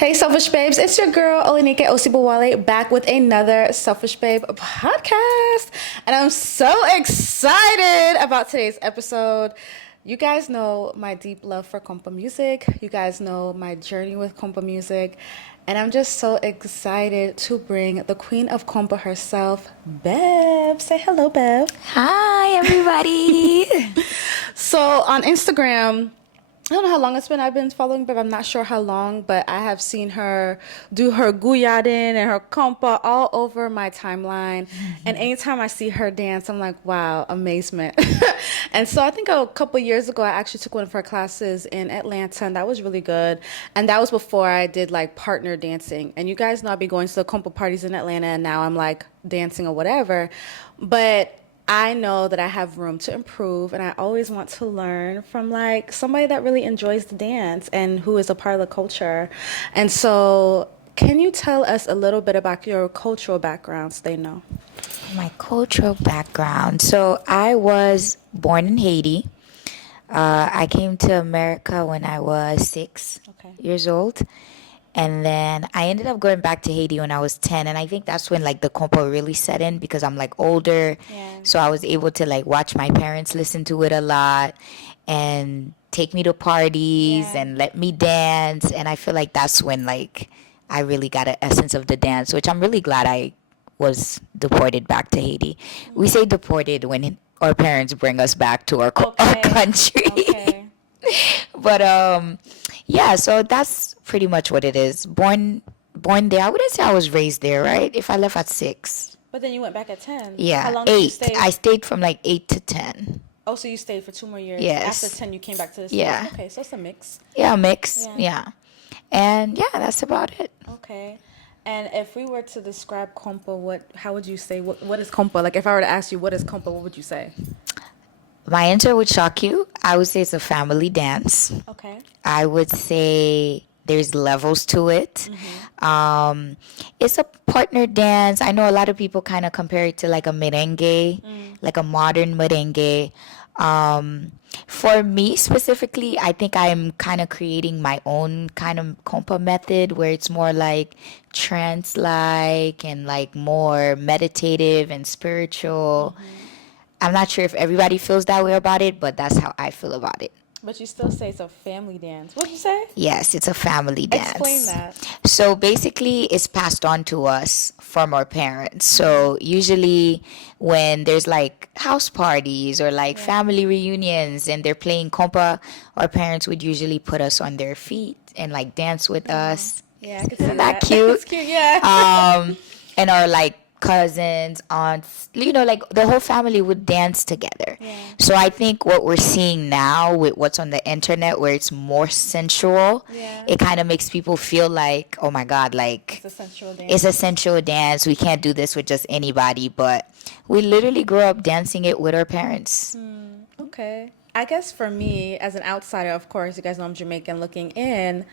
Hey, Selfish Babes, it's your girl, Olinike Osibowale, back with another Selfish Babe podcast. And I'm so excited about today's episode. You guys know my deep love for Konpa music. You guys know my journey with Konpa music. And I'm just so excited to bring the queen of Konpa herself, Bev. Say hello, Bev. Hi, everybody. So on Instagram, I don't know how long it's been I've been following, but I'm not sure how long, but I have seen her do her guyadin and her kompa all over my timeline. And anytime I see her dance, I'm like, wow, amazement. And so I think a couple years ago, I actually took one of her classes in Atlanta, and that was really good. And that was before I did like partner dancing. And you guys know I've been going to the kompa parties in Atlanta, and now I'm like dancing or whatever. But I know that I have room to improve, and I always want to learn from like somebody that really enjoys the dance and who is a part of the culture. And so, can you tell us a little bit about your cultural background so they know? My cultural background. So I was born in Haiti. I came to America when I was 6 years old. And then I ended up going back to Haiti when I was 10. And I think that's when like the compo really set in because I'm like older. Yeah. So I was able to like watch my parents listen to it a lot and take me to parties and let me dance. And I feel like that's when like I really got an essence of the dance, which I'm really glad I was deported back to Haiti. We say deported when our parents bring us back to our country. Okay. But yeah, so that's pretty much what it is. Born there. I wouldn't say I was raised there, right? If I left at 6. But then you went back at 10. Yeah. How long did you 8. stay? I stayed from like 8 to 10. Oh, so you stayed for 2 more years. Yes. After 10, you came back to the States. Yeah. Okay, so it's a mix. Yeah, mix. Yeah. Yeah. And yeah, that's about it. Okay. And if we were to describe kompa, how would you say, what is kompa? Like if I were to ask you what is kompa, what would you say? My answer would shock you. I would say it's a family dance. Okay. I would say there's levels to it. It's a partner dance. I know a lot of people kind of compare it to like a merengue, like a modern merengue. For me specifically, I think I'm kind of creating my own kind of compa method where it's more like trance-like and like more meditative and spiritual. I'm not sure if everybody feels that way about it, but that's how I feel about it. But you still say it's a family dance. What'd you say? Yes, it's a family dance. Explain that. So basically, it's passed on to us from our parents. So usually when there's like house parties or like family reunions and they're playing compa, our parents would usually put us on their feet and like dance with us. Yeah, I can see Isn't that. that cute? It's cute, yeah. And our like cousins, aunts, like the whole family would dance together. Yeah. So I think what we're seeing now with what's on the internet where it's more sensual, it kind of makes people feel like, oh my God, like It's a sensual dance. it's a sensual dance. We can't do this with just anybody, but we literally grew up dancing it with our parents. Okay. I guess for me, as an outsider, of course, you guys know I'm Jamaican looking in,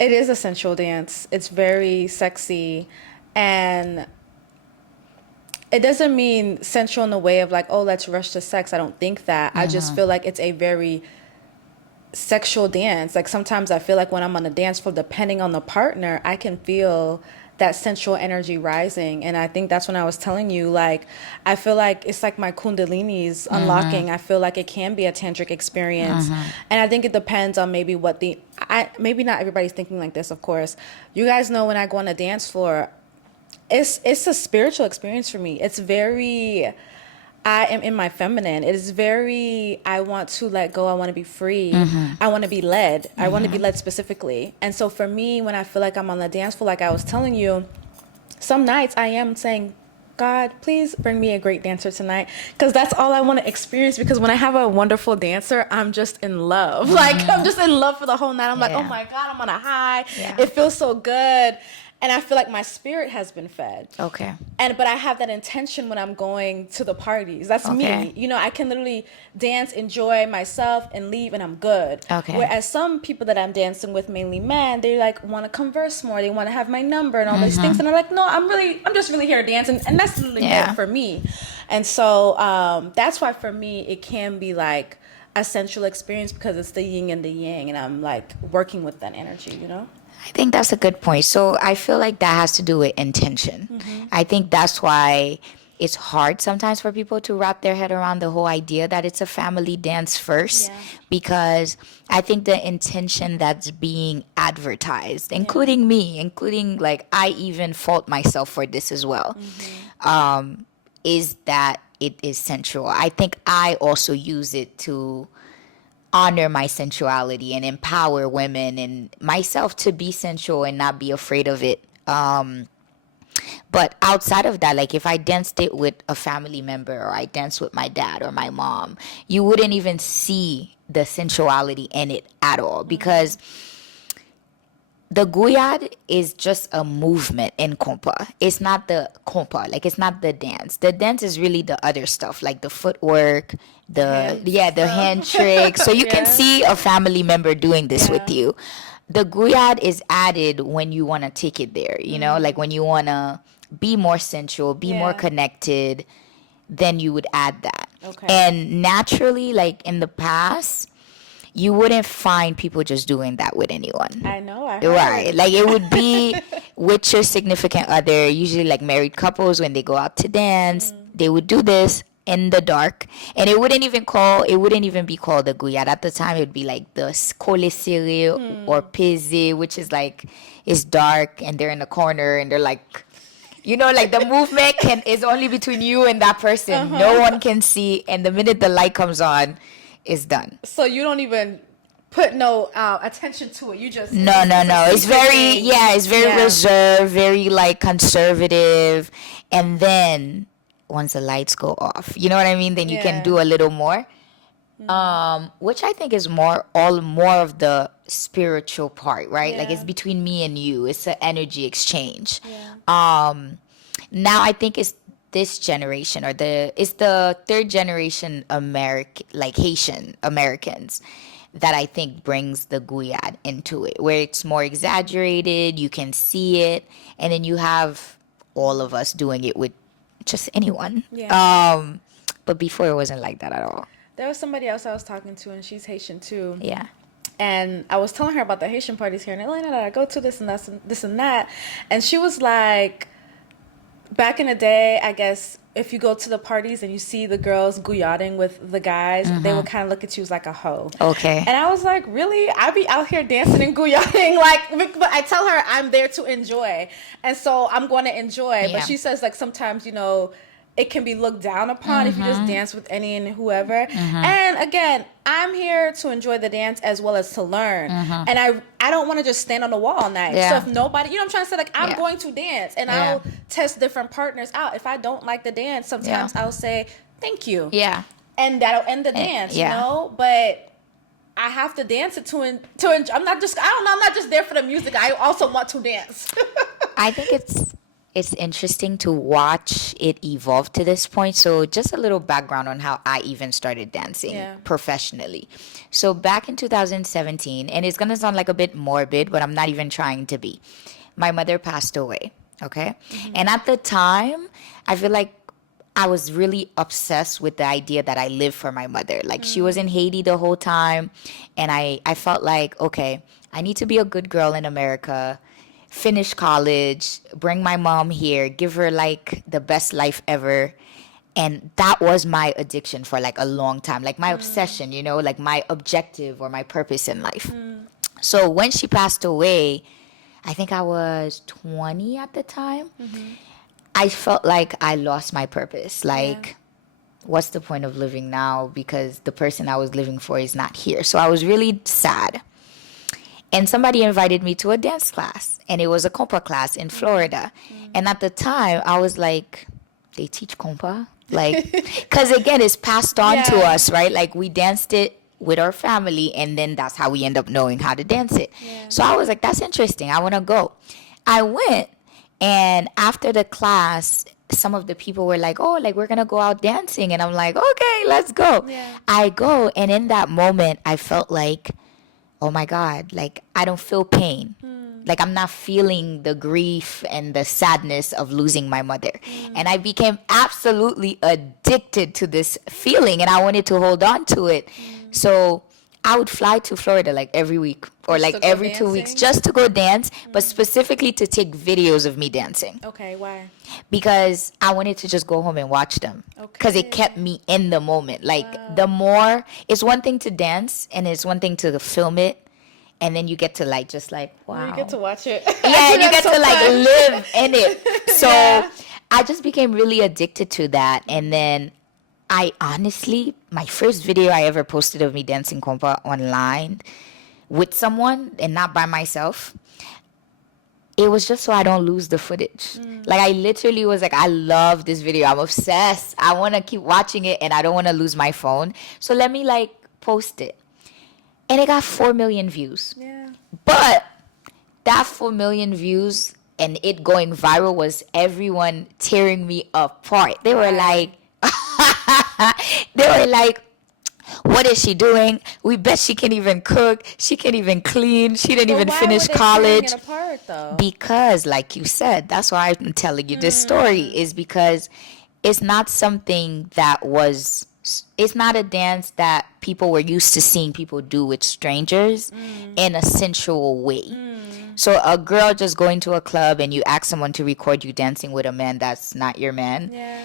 it is a sensual dance. It's very sexy. And it doesn't mean sensual in the way of like, oh, let's rush to sex. I don't think that. I just feel like it's a very sexual dance. Like sometimes I feel like when I'm on a dance floor, depending on the partner, I can feel that sensual energy rising. And I think that's when I was telling you, like, I feel like it's like my kundalini's unlocking. I feel like it can be a tantric experience. And I think it depends on maybe maybe not everybody's thinking like this, of course. You guys know when I go on a dance floor, it's a spiritual experience for me. It's very, I am in my feminine. It is very, I want to let go. I want to be free. I want to be led. I want to be led specifically. And so for me, when I feel like I'm on the dance floor, like I was telling you, some nights I am saying, God, please bring me a great dancer tonight. Because that's all I want to experience. Because when I have a wonderful dancer, I'm just in love. Like, I'm just in love for the whole night. I'm like, oh my God, I'm on a high. It feels so good. And I feel like my spirit has been fed. Okay. But I have that intention when I'm going to the parties. That's me. You know, I can literally dance, enjoy myself, and leave, and I'm good. Okay. Whereas some people that I'm dancing with, mainly men, they like want to converse more. They want to have my number and all these things. And I'm like, no, I'm just really here to dance, and that's really it for me. And so that's why for me it can be like a sensual experience because it's the yin and the yang, and I'm like working with that energy. You know. I think that's a good point. So I feel like that has to do with intention. I think that's why it's hard sometimes for people to wrap their head around the whole idea that it's a family dance first, Yeah. because I think the intention that's being advertised, Yeah. including like I even fault myself for this as well, is that it is sensual. I think I also use it to honor my sensuality and empower women and myself to be sensual and not be afraid of it. But outside of that, like if I danced it with a family member or I danced with my dad or my mom, you wouldn't even see the sensuality in it at all, because the guyad is just a movement in kompa. It's not the kompa, like it's not the dance. The dance is really the other stuff, like the footwork, the hand tricks. So you can Yeah. see a family member doing this with Yeah. you. The guyad is added when you want to take it there, like when you want to be more sensual, be more Yeah. connected, then you would add that. Okay. And naturally, like in the past, you wouldn't find people just doing that with anyone. I know. I heard. Right. Like it would be with your significant other, usually like married couples when they go out to dance, they would do this in the dark. And it wouldn't even be called the guyad. At the time it would be like the colisere or pese, which is like it's dark and they're in the corner and they're like, like the movement is only between you and that person. No one can see, and the minute the light comes on, it's done. So you don't even put no attention to it. You just No. It's very reserved, very like conservative. And then once the lights go off, you know what I mean? Then you can do a little more. Which I think is more of the spiritual part, right? Like Yeah. it's between me and you. It's an energy exchange. Yeah. Now I think it's this generation, or it's the third generation American, like Haitian Americans, that I think brings the guyad into it, where it's more exaggerated, you can see it, and then you have all of us doing it with just anyone. Yeah. But before it wasn't like that at all. There was somebody else I was talking to, and she's Haitian too. Yeah. And I was telling her about the Haitian parties here in Atlanta that I go to, this and that, this and that. And she was like, back in the day, I guess if you go to the parties and you see the girls guyading with the guys, they would kind of look at you as like a hoe. Okay. And I was like, really? I be out here dancing and guyading, like, but I tell her I'm there to enjoy, and so I'm going to enjoy. Yeah. But she says like sometimes it can be looked down upon if you just dance with any and whoever. And again, I'm here to enjoy the dance as well as to learn. And I don't want to just stand on the wall all night. Yeah. So if nobody, I'm trying to say, like, I'm going to dance, and Yeah. I'll test different partners out. If I don't like the dance, sometimes I'll say thank you. Yeah. And that'll end the dance, yeah. But I have to dance it to enjoy. I'm not just there for the music. I also want to dance. I think it's interesting to watch it evolve to this point. So just a little background on how I even started dancing professionally. So back in 2017, and it's going to sound like a bit morbid, but I'm not even trying to be. My mother passed away, okay? And at the time, I feel like I was really obsessed with the idea that I lived for my mother. Like she was in Haiti the whole time, and I felt like, okay, I need to be a good girl in America, finish college, bring my mom here, give her like the best life ever. And that was my addiction for like a long time, like my obsession, like my objective or my purpose in life. So when she passed away, I think I was 20 at the time. I felt like I lost my purpose. Like, what's the point of living now? Because the person I was living for is not here. So I was really sad. And somebody invited me to a dance class, and it was a compa class in Florida. And at the time, I was like, they teach compa? Like, because again, it's passed on to us, right? Like, we danced it with our family, and then that's how we end up knowing how to dance it. So I was like, that's interesting. I want to go. I went, and after the class, some of the people were like, oh, like, we're going to go out dancing. And I'm like, okay, let's go. I go, and in that moment, I felt like, oh my God, like I don't feel pain. Like I'm not feeling the grief and the sadness of losing my mother. And I became absolutely addicted to this feeling, and I wanted to hold on to it. So I would fly to Florida like every week or Just like to go every 2 weeks dancing? just to go dance, but specifically to take videos of me dancing Okay, why? because I wanted to just go home and watch them because it kept Okay. me in the moment. Like the Wow. more, it's one thing to dance and it's one thing to film it, and then you get to like just like No, you get to wow. watch it. I Yeah, do and you that get to like sometimes. live in it. So Yeah. I just became really addicted to that. And then I honestly, my first video I ever posted of me dancing compa online with someone and not by myself, it was just so I don't lose the footage. Like I literally was like, I love this video. I'm obsessed. I want to keep watching it and I don't want to lose my phone. So let me like post it. And it got 4 million views. Yeah. But that 4 million views and it going viral was everyone tearing me apart. They were Why? like, they were like, what is she doing? We bet she can't even cook. She can't even clean. She didn't But even why were finish they tearing it college. apart though? Because, like you said, that's why I'm telling you this story is because it's not something that was, it's not a dance that people were used to seeing people do with strangers in a sensual way. So a girl just going to a club and you ask someone to record you dancing with a man that's not your man, Yeah.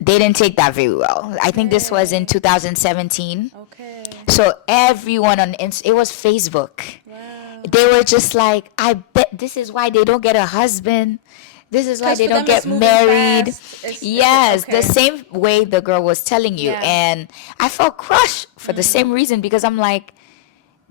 they didn't take that very well. I think this was in Okay. 2017. Okay. So everyone on it was Facebook. Wow. They were just like, I bet this is why they don't get a husband. This is why Because they for don't them it's get moving married. fast. Yes, the Okay. same way the girl was telling you. Yeah. And I felt crushed for the same reason because I'm like,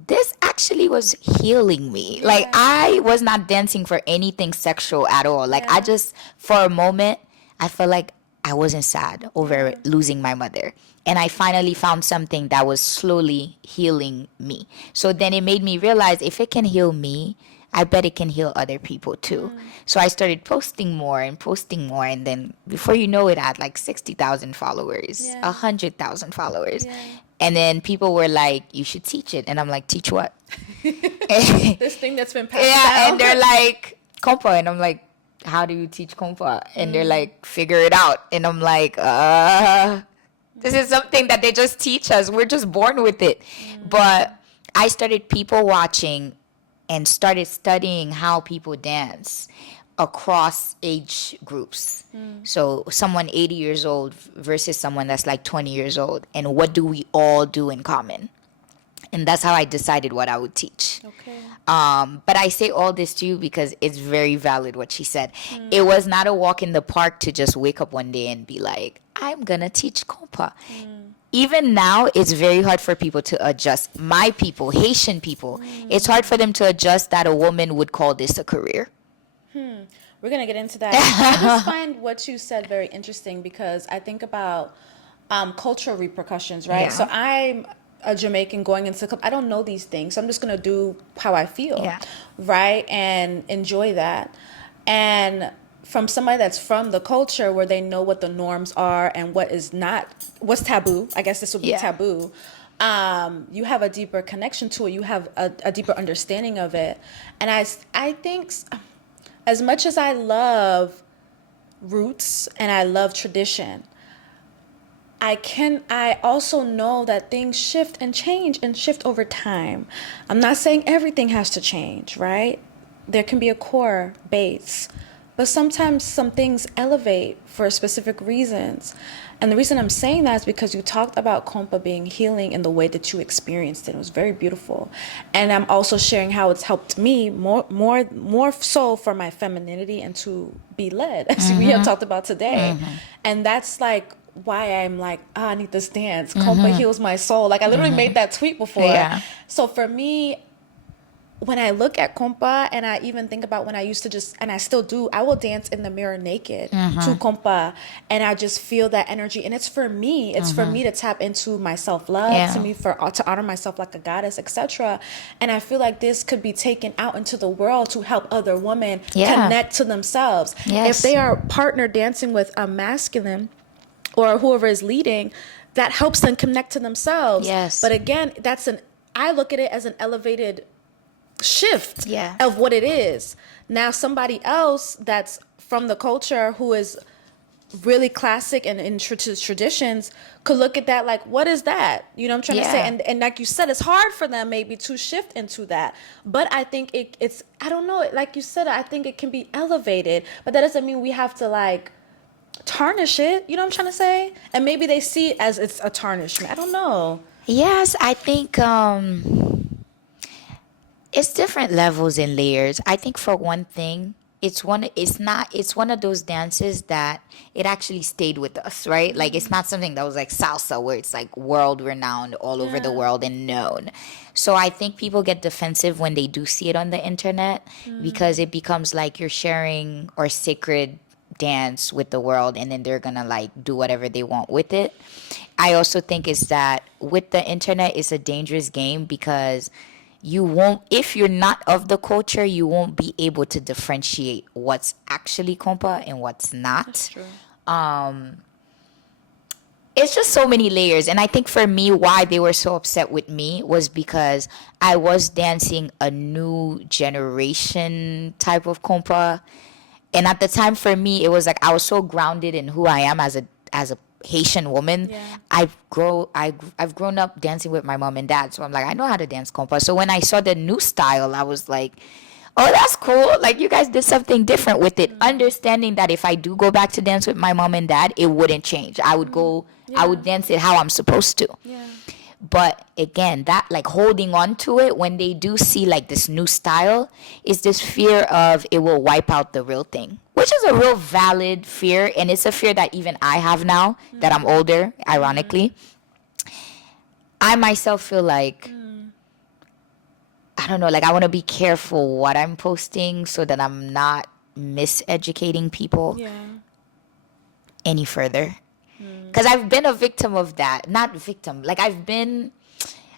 this actually was healing me. Like, Yeah. I was not dancing for anything sexual at all. Like, I Yeah. just, for a moment, I felt like I wasn't sad over Yeah. losing my mother. And I finally found something that was slowly healing me. So then it made me realize if it can heal me, I bet it can heal other people too. So I started posting more and posting more. And then before you know it, I had like 60,000 followers, Yeah. 100,000 followers. Yeah. And then people were like, you should teach it. And I'm like, teach what? This thing that's been passed Yeah, down. and they're like, compa. And I'm like, how do you teach compa? And they're like, figure it out. And I'm like, this is something that they just teach us. We're just born with it. But I started people watching and started studying how people dance across age groups. So someone 80 years old versus someone that's like 20 years old. And what do we all do in common? And that's how I decided what I would teach. Okay. But I say all this to you because it's very valid what she said. It was not a walk in the park to just wake up one day and be like, I'm going to teach compa. Even now, it's very hard for people to adjust. My people, Haitian people, it's hard for them to adjust that a woman would call this a career. We're going to get into that. I just find what you said very interesting because I think about cultural repercussions, right? Yeah. So I'm a Jamaican going into club. I don't know these things. So I'm just going to do how I feel, Yeah. right? And enjoy that. And from somebody that's from the culture where they know what the norms are and what is not, what's taboo, I guess this would be Yeah. taboo. You have a deeper connection to it. You have a deeper understanding of it. And I think as much as I love roots and I love tradition, I also know that things shift and change and shift over time. I'm not saying everything has to change, right? There can be a core base, but sometimes some things elevate for specific reasons. And the reason I'm saying that is because you talked about compa being healing in the way that you experienced it. It was very beautiful. And I'm also sharing how it's helped me more so for my femininity and to be led, as we have talked about today. And that's like why I'm like, I need this dance. Compa heals my soul. Like I literally made that tweet before. Yeah. So for me, when I look at compa and I even think about when I used to just, and I still do, I will dance in the mirror naked to compa, and I just feel that energy. And it's for me. It's for me to tap into my self-love, Yeah. to honor myself like a goddess, etc. And I feel like this could be taken out into the world to help other women Yeah. connect to themselves. Yes. If they are partner dancing with a masculine or whoever is leading, that helps them connect to themselves. Yes. But again, I look at it as an elevated shift Yeah. of what it is. Now somebody else that's from the culture who is really classic and in traditions could look at that like, what is that? You know what I'm trying to say? Yeah. And like you said, it's hard for them maybe to shift into that. But I think it's, I don't know, like you said, I think it can be elevated. But that doesn't mean we have to like tarnish it. You know what I'm trying to say? And maybe they see it as it's a tarnishment. I don't know. Yes, I think it's different levels and layers. I think for one thing, it's one of those dances that it actually stayed with us, right? Like it's not something that was like salsa where it's like world renowned all over the Yeah. world and known. So I think people get defensive when they do see it on the internet because it becomes like you're sharing or sacred dance with the world and then they're gonna like do whatever they want with it. I also think is that with the internet it's a dangerous game because you won't, if you're not of the culture, you won't be able to differentiate what's actually compa and what's not. That's true. It's just so many layers. And I think for me, why they were so upset with me was because I was dancing a new generation type of compa. And at the time for me, it was like I was so grounded in who I am as a Haitian woman. Yeah. I've grown up dancing with my mom and dad, so I'm like I know how to dance compa. So when I saw the new style, I was like, oh, that's cool. Like you guys did something different with it. Understanding that if I do go back to dance with my mom and dad, it wouldn't change. I would go. I would dance it how I'm supposed to. Yeah. But again, that like holding on to it when they do see like this new style is this fear of it will wipe out the real thing, which is a real valid fear. And it's a fear that even I have now that I'm older, ironically. I myself feel like, I don't know, like I want to be careful what I'm posting so that I'm not miseducating people Yeah. any further. Because I've been a victim of that. Not victim. Like I've been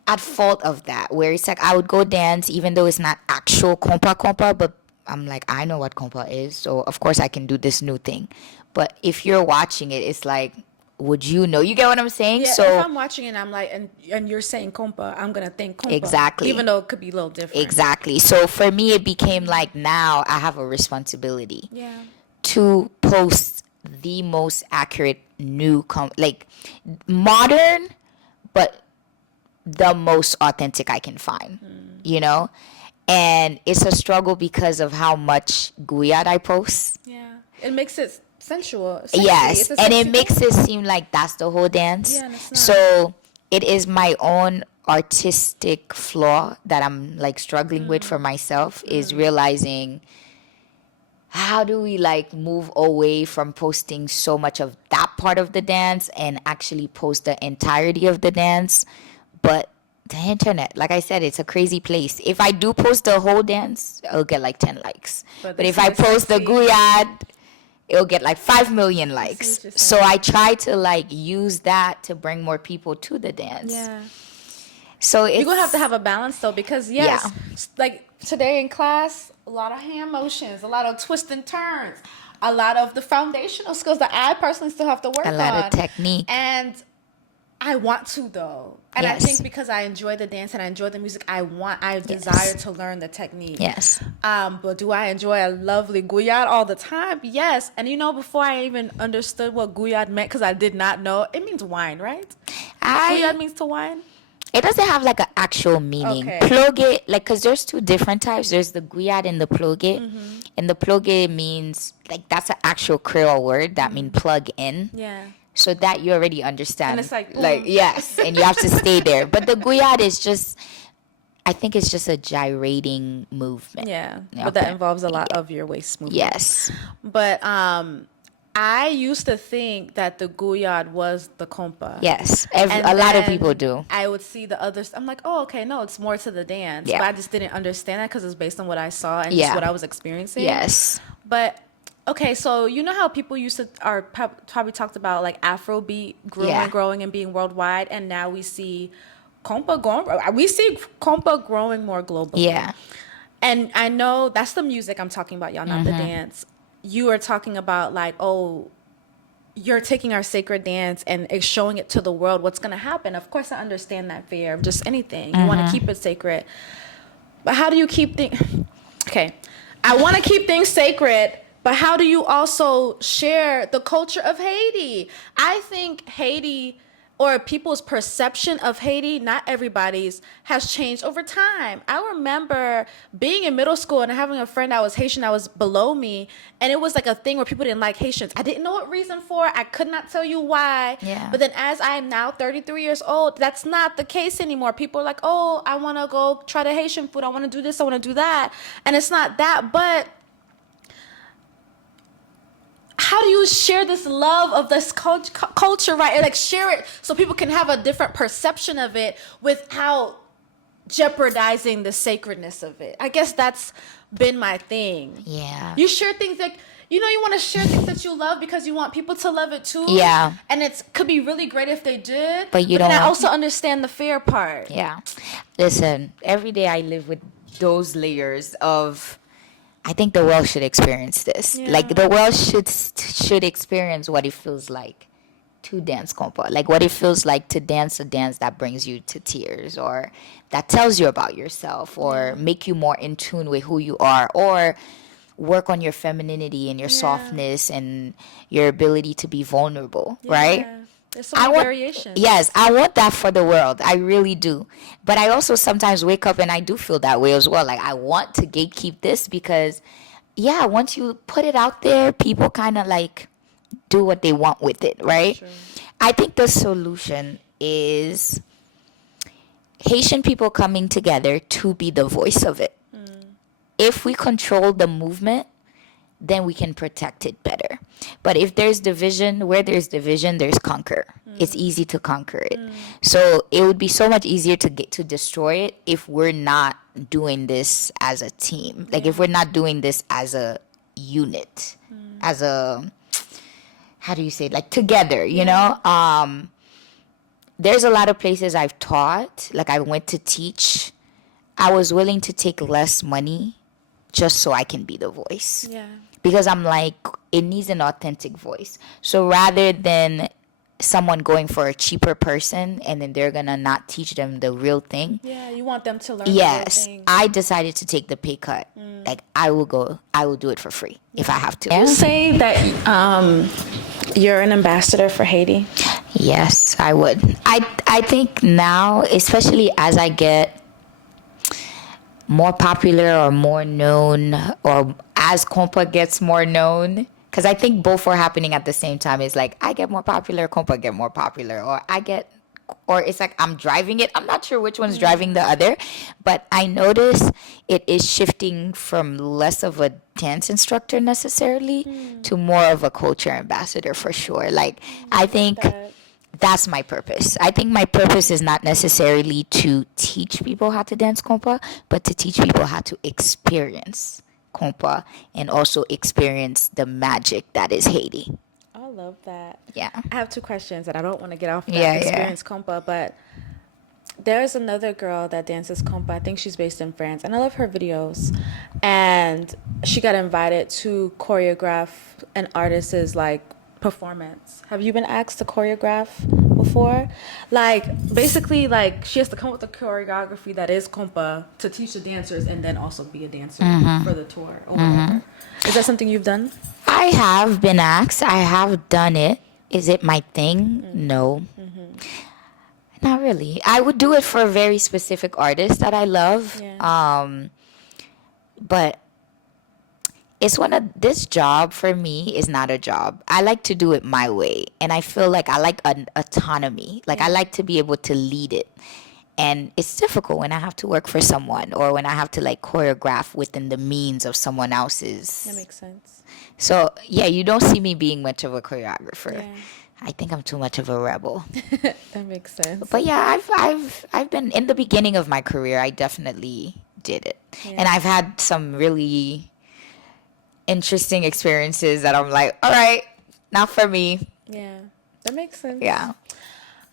at fault of that. Where it's like I would go dance even though it's not actual compa. But I'm like, I know what compa is. So of course I can do this new thing. But if you're watching it, it's like, would you know? You get what I'm saying? Yeah, So if I'm watching it, I'm like, and you're saying compa, I'm gonna think compa. Exactly. Even though it could be a little different. Exactly. So for me, it became like now I have a responsibility Yeah. to post the most accurate new like modern but the most authentic I can find, you know? And it's a struggle because of how much guyad I post. Yeah. It makes it sensual. Sexy. Yes, It's a and it sexy makes dance. it seem like that's the whole dance. Yeah, and it's not. So it is my own artistic flaw that I'm like struggling with for myself is realizing how do we like move away from posting so much of that part of the dance and actually post the entirety of the dance. But the internet, like I said, it's a crazy place. If I do post the whole dance, I'll get like 10 likes. But they if see I the post the sexy. guyad, it'll get like 5 million what likes. you're So saying. I try to like use that to bring more people to the dance. Yeah. So it's You're gonna have to have a balance though, because yes, like today in class, a lot of hand motions, a lot of twists and turns, a lot of the foundational skills that I personally still have to work on. a lot of technique. And I want to though. And I Yes. think because I enjoy the dance and I enjoy the music, I desire to learn the technique. Yes. But do I enjoy a lovely guyad all the time? Yes. And you know, before I even understood what guyad meant, because I did not know, it means wine, right? Guyad means to wine. It doesn't have like an actual meaning. Okay. Plogue, like, because there's two different types. There's the guyad and the plogue. And the plogue means, like, that's an actual Creole word that means plug in. Yeah. So that you already understand. And it's like, yes, and you have to stay there. But the guyad is just, I think it's just a gyrating movement. Yeah. Yeah, But that okay. involves a lot of your waist movement. Yes. But I used to think that the guyad was the compa. Yes. And A lot of then people do. I would see the others. I'm like, oh, okay, no, it's more to the dance. Yeah. But I just didn't understand that because it's based on what I saw and Yeah. just what I was experiencing. Yes. But okay, so you know how people used to probably talked about like Afrobeat Yeah. growing and being worldwide, and now we see compa growing more globally. Yeah. And I know that's the music I'm talking about, y'all, not the dance. You are talking about like, oh, you're taking our sacred dance and it's showing it to the world. What's going to happen? Of course, I understand that fear of just anything. You want to keep it sacred. But how do you keep things... Okay. I want to keep things sacred, but how do you also share the culture of Haiti? I think Haiti, or people's perception of Haiti, not everybody's, has changed over time. I remember being in middle school and having a friend that was Haitian that was below me, and it was like a thing where people didn't like Haitians. I didn't know what reason for. I could not tell you why. Yeah. But then as I am now 33 years old, that's not the case anymore. People are like, oh, I want to go try the Haitian food. I want to do this. I want to do that. And it's not that, but how do you share this love of this culture, right? Like, share it so people can have a different perception of it without jeopardizing the sacredness of it. I guess that's been my thing. Yeah. You share things like, you want to share things that you love because you want people to love it too. Yeah. And it could be really great if they did. But you don't. Then I also understand the fear part. Yeah. Listen, every day I live with those layers of, I think the world should experience this. Yeah. Like, the world should experience what it feels like to dance compa. Like, what it feels like to dance a dance that brings you to tears, or that tells you about yourself, or make you more in tune with who you are, or work on your femininity and your softness and your ability to be vulnerable, right? There's so many variations. Yes, I want that for the world. I really do. But I also sometimes wake up and I do feel that way as well. Like, I want to gatekeep this because, once you put it out there, people kind of like do what they want with it, right? I think the solution is Haitian people coming together to be the voice of it. If we control the movement, then we can protect it better. But if there's division, where there's division, there's conquer. It's easy to conquer it. So it would be so much easier to get to destroy it if we're not doing this as a team. Like, if we're not doing this as a unit, as a, how do you say it? Like, together, you know? There's a lot of places I've taught, like I went to teach. I was willing to take less money just so I can be the voice. Yeah. Because I'm like, it needs an authentic voice. So rather than someone going for a cheaper person and then they're gonna not teach them the real thing. Yeah, you want them to learn. Yes, the real thing. I decided to take the pay cut. Like, I will do it for free if I have to. Would you say that you're an ambassador for Haiti? Yes, I would. I think now, especially as I get more popular or more known, or as compa gets more known, because I think both are happening at the same time. It's like, I get more popular, compa get more popular, or it's like I'm driving it. I'm not sure which one's driving the other, but I notice it is shifting from less of a dance instructor necessarily to more of a culture ambassador for sure. Like, I think that's my purpose. I think my purpose is not necessarily to teach people how to dance compa, but to teach people how to experience compa and also experience the magic that is Haiti. I love that. Yeah. I have two questions, and I don't want to get off that Yeah. experience compa, but there's another girl that dances compa. I think she's based in France, and I love her videos. And she got invited to choreograph an artist's like performance. Have you been asked to choreograph before? Like, basically, like, she has to come up with a choreography that is compa to teach the dancers and then also be a dancer for the tour or whatever. Is that something you've done? I have been asked. I have done it. Is it my thing? No. Not really. I would do it for a very specific artist that I love. Yeah. But it's this job for me is not a job. I like to do it my way. And I feel like I like an autonomy. Like, I like to be able to lead it. And it's difficult when I have to work for someone, or when I have to like choreograph within the means of someone else's. That makes sense. So yeah, you don't see me being much of a choreographer. Yeah. I think I'm too much of a rebel. That makes sense. But yeah, I've been in the beginning of my career. I definitely did it, and I've had some really interesting experiences that I'm like, all right, not for me. Yeah, that makes sense. Yeah.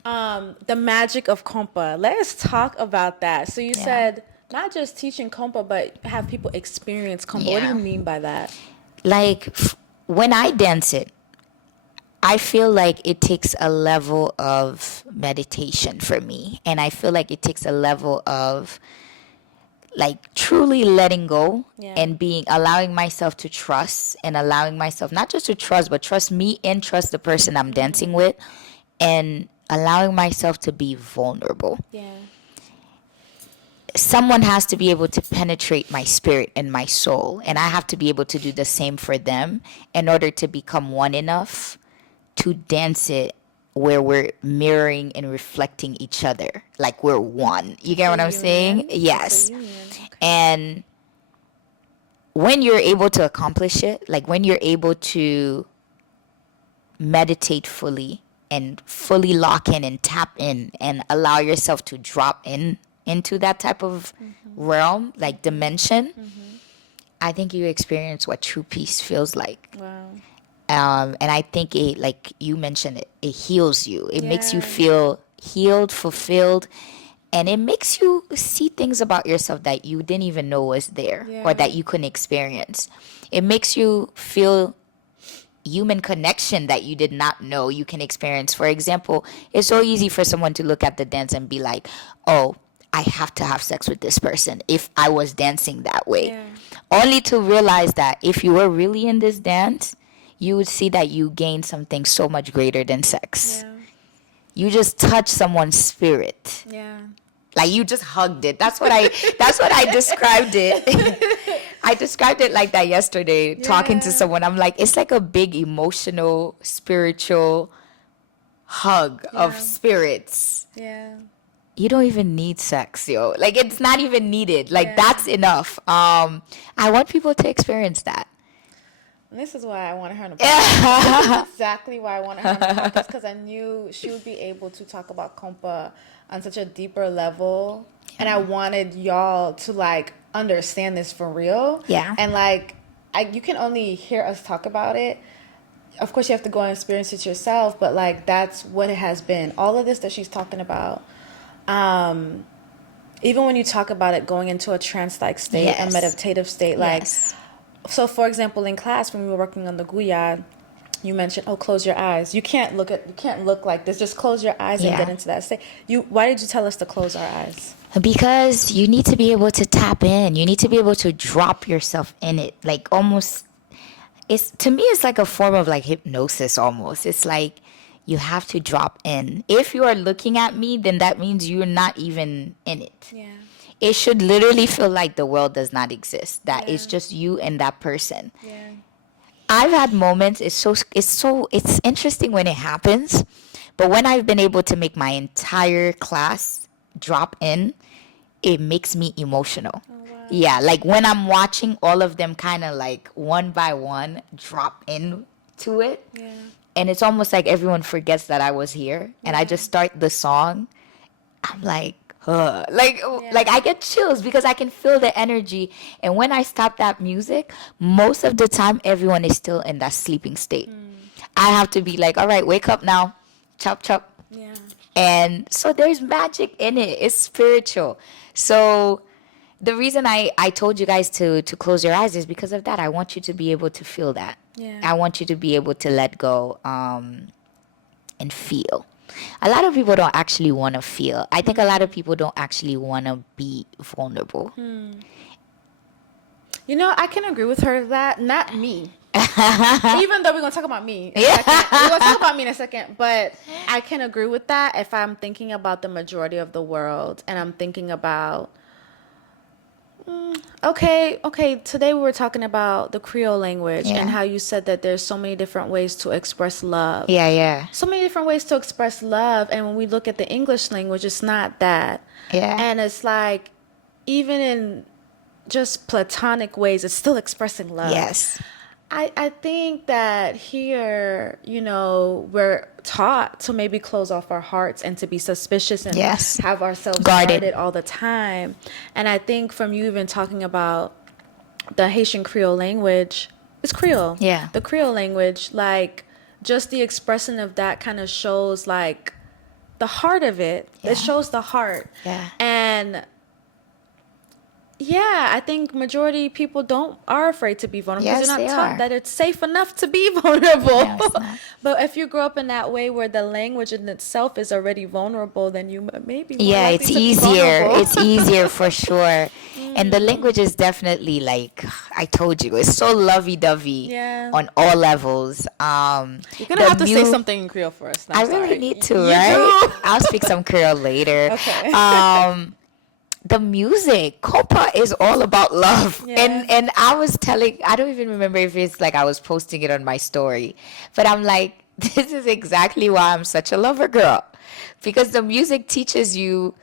The magic of compa. Let's talk about that. So you said not just teaching compa, but have people experience compa. What do you mean by that? Like, when I dance it, I feel like it takes a level of meditation for me. And I feel like it takes a level of like truly letting go Yeah. and allowing myself to trust, and allowing myself not just to trust, but trust me and trust the person I'm dancing with, and allowing myself to be vulnerable. Yeah. Someone has to be able to penetrate my spirit and my soul, and I have to be able to do the same for them in order to become one enough to dance it where we're mirroring and reflecting each other like we're one. You get what I'm saying? Yes. Okay. And when you're able to accomplish it, like when you're able to meditate fully and fully lock in and tap in and allow yourself to drop into that type of realm, like dimension, I think you experience what true peace feels like. Wow. And I think it, like you mentioned, it heals you. It makes you Yeah. feel healed, fulfilled, and it makes you see things about yourself that you didn't even know was there Yeah. or that you couldn't experience. It makes you feel human connection that you did not know you can experience. For example, it's so easy for someone to look at the dance and be like, oh, I have to have sex with this person if I was dancing that way. Yeah. Only to realize that if you were really in this dance, you would see that you gained something so much greater than sex. Yeah. You just touched someone's spirit. Yeah. Like you just hugged it. That's what I described it. I described it like that yesterday, talking to Yeah. someone. I'm like, it's like a big emotional, spiritual hug of Yeah. spirits. Yeah. You don't even need sex, yo. Like it's not even needed. Like Yeah. that's enough. I want people to experience that. And this is why I wanted her on the podcast. This is exactly why I wanted her on the podcast, because I knew she would be able to talk about Konpa on such a deeper level. And I wanted y'all to like understand this for real. Yeah. And like, you can only hear us talk about it. Of course, you have to go and experience it yourself, but like that's what it has been. All of this that she's talking about. Even when you talk about it going into a trance-like state, a Yes. meditative state, like, Yes. so for example, in class when we were working on the Guya, you mentioned, oh, close your eyes. You can't look like this. Just close your eyes and Yeah. get into that state. Why did you tell us to close our eyes? Because you need to be able to tap in. You need to be able to drop yourself in it. Like almost, to me, it's like a form of like hypnosis almost. It's like you have to drop in. If you are looking at me, then that means you're not even in it. Yeah. It should literally feel like the world does not exist. That Yeah. it's just you and that person. Yeah. I've had moments. It's interesting when it happens, but when I've been able to make my entire class drop in, it makes me emotional. Oh, wow. Yeah, like when I'm watching all of them kind of like one by one drop in to it, Yeah. and it's almost like everyone forgets that I was here, and I just start the song. I'm like, like I get chills because I can feel the energy. And when I stop that music, most of the time everyone is still in that sleeping state. I have to be like, all right, wake up now, chop chop. Yeah. And so there's magic in it. It's spiritual. So the reason I told you guys to close your eyes is because of that. I want you to be able to feel that. Yeah. I want you to be able to let go and feel. A lot of people don't actually want to feel. I think a lot of people don't actually want to be vulnerable. You know, I can agree with her that, not me. Even though we're going to talk about me in a second. We're going to talk about me in a second. But I can agree with that if I'm thinking about the majority of the world and I'm thinking about, okay, today we were talking about the Creole language and how you said that there's so many different ways to express love. Yeah. So many different ways to express love. And when we look at the English language, it's not that. Yeah. And it's like, even in just platonic ways, it's still expressing love. Yes. I think that here, you know, we're taught to maybe close off our hearts and to be suspicious and Yes. have ourselves Guarded. guarded all the time. And I think from you even talking about the Haitian Creole language, it's Creole. Yeah. The Creole language, like just the expression of that kind of shows like the heart of it. Yeah. It shows the heart. Yeah. And yeah, I think majority people are afraid to be vulnerable because Yes, they're they not taught are. that it's safe enough to be vulnerable. No, it's not. But if you grow up in that way where the language in itself is already vulnerable, then you may be more Yeah, likely it's to be easier. vulnerable. It's easier for sure. And the language is definitely like I told you, it's so lovey-dovey Yeah. on all levels. You're gonna have to say something in Creole for us. No, I I'm really sorry. need to, You right? do. I'll speak some Creole later. Okay. The music, Konpa is all about love. Yeah. And I was telling, I don't even remember if it's like I was posting it on my story, but I'm like, this is exactly why I'm such a lover girl. Because the music teaches you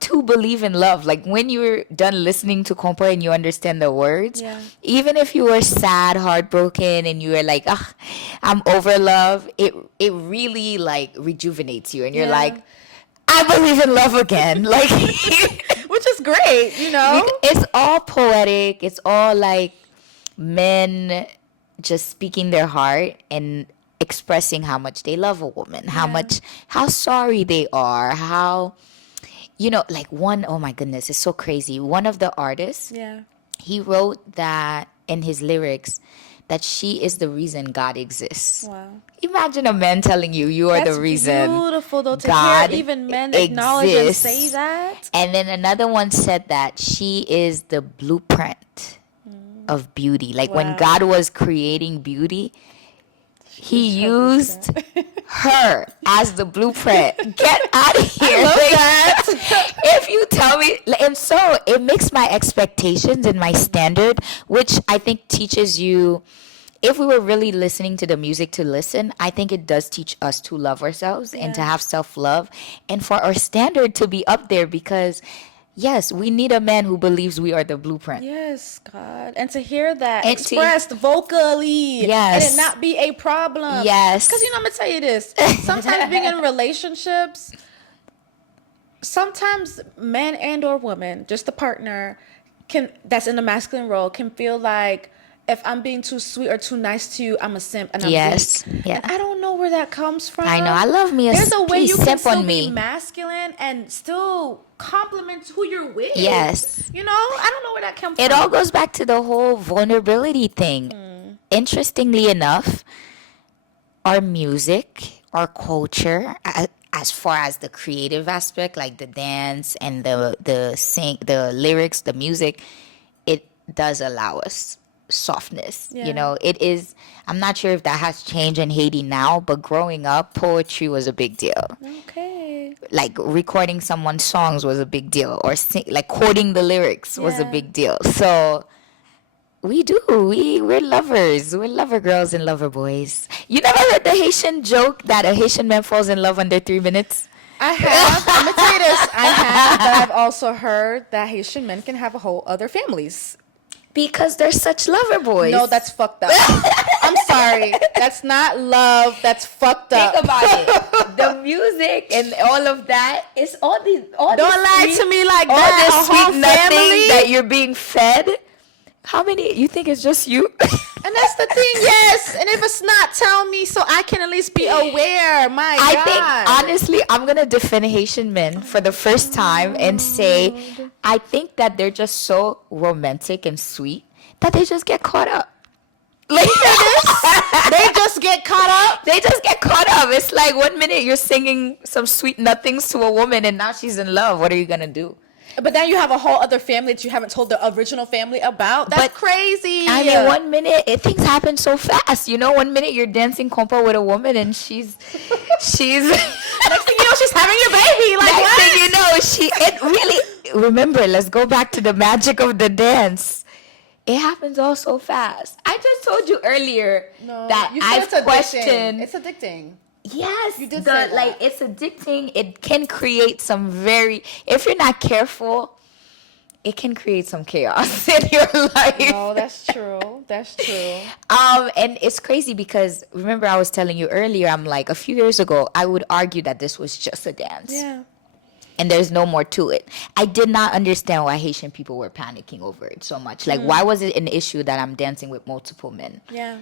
to believe in love. Like when you're done listening to Konpa and you understand the words, Yeah. even if you were sad, heartbroken, and you were like, ah, I'm over love, it really like rejuvenates you. And you're Yeah. like, I believe in love again. Like, Which is great, you know? it's all poetic. It's all like men just speaking their heart and expressing how much they love a woman, how sorry they are, how, like one, oh my goodness, it's so crazy. One of the artists, Yeah. he wrote that in his lyrics that she is the reason God exists. Wow. Imagine a man telling you you are That's the reason beautiful, though, to God hear even men acknowledge and exists. say that. And then another one said that she is the blueprint of beauty. Like when Wow. God was creating beauty, he She's her used blueprint. her as the blueprint. Get out of here. I love Like, that. if you tell me, and so it makes my expectations and my standard, which I think teaches you, if we were really listening to the music to listen, I think it does teach us to love ourselves and to Yeah. have self-love and for our standard to be up there because, yes, we need a man who believes we are the blueprint. Yes, God. And to hear that And to- expressed vocally. Yes. And it not be a problem. Yes. Because, I'm going to tell you this. Sometimes being in relationships, sometimes men and or women, just the partner, that's in the masculine role, can feel like if I'm being too sweet or too nice to you, I'm a simp and I'm Yes. weak. Yeah. And I don't know where that comes from. I know. I love me a There's a way please you can simp still on be me. masculine and still compliment who you're with. Yes. You know, I don't know where that comes It from. all goes back to the whole vulnerability thing. Interestingly enough, our music, our culture, as far as the creative aspect, like the dance and the lyrics, the music, it does allow us softness. Yeah. It is. I'm not sure if that has changed in Haiti now, but growing up, poetry was a big deal. Okay. Like recording someone's songs was a big deal, or like quoting the lyrics was a Yeah. big deal. So we're lovers. We're lover girls and lover boys. You never heard the Haitian joke that a Haitian man falls in love under 3 minutes? I have. I'm gonna tell you this. I have, but I've also heard that Haitian men can have a whole other families. Because they're such lover boys. No, that's fucked up. I'm sorry. That's not love. That's fucked up. Think about it. The music and all of that is all these. All Don't this lie sweet- to me like all that. this A sweet whole nothing family. that you're being fed. How many? You think it's just you? And that's the thing, yes. And if it's not, tell me so I can at least be aware. My I God. think honestly, I'm gonna defend Haitian men for the first time and say, I think that they're just so romantic and sweet that they just get caught up. Like they just get caught up. They just get caught up. It's like 1 minute you're singing some sweet nothings to a woman, and now she's in love. What are you gonna do? But then you have a whole other family that you haven't told the original family about. That's But- crazy. I mean, 1 minute things happen so fast. 1 minute you're dancing Konpa with a woman, and she's Next thing you know, she's having your baby. Like next what? thing you know, it really. Remember, let's go back to the magic of the dance. It happens all so fast. I just told you earlier that you said I've it's addicting. questioned. It's addicting. Yes, You did say that. like it's addicting. It can create some if you're not careful, it can create some chaos in your life. No, that's true. That's true. And it's crazy because remember I was telling you earlier, I'm like a few years ago, I would argue that this was just a dance. Yeah. And there's no more to it. I did not understand why Haitian people were panicking over it so much. Like, why was it an issue that I'm dancing with multiple men? Yeah.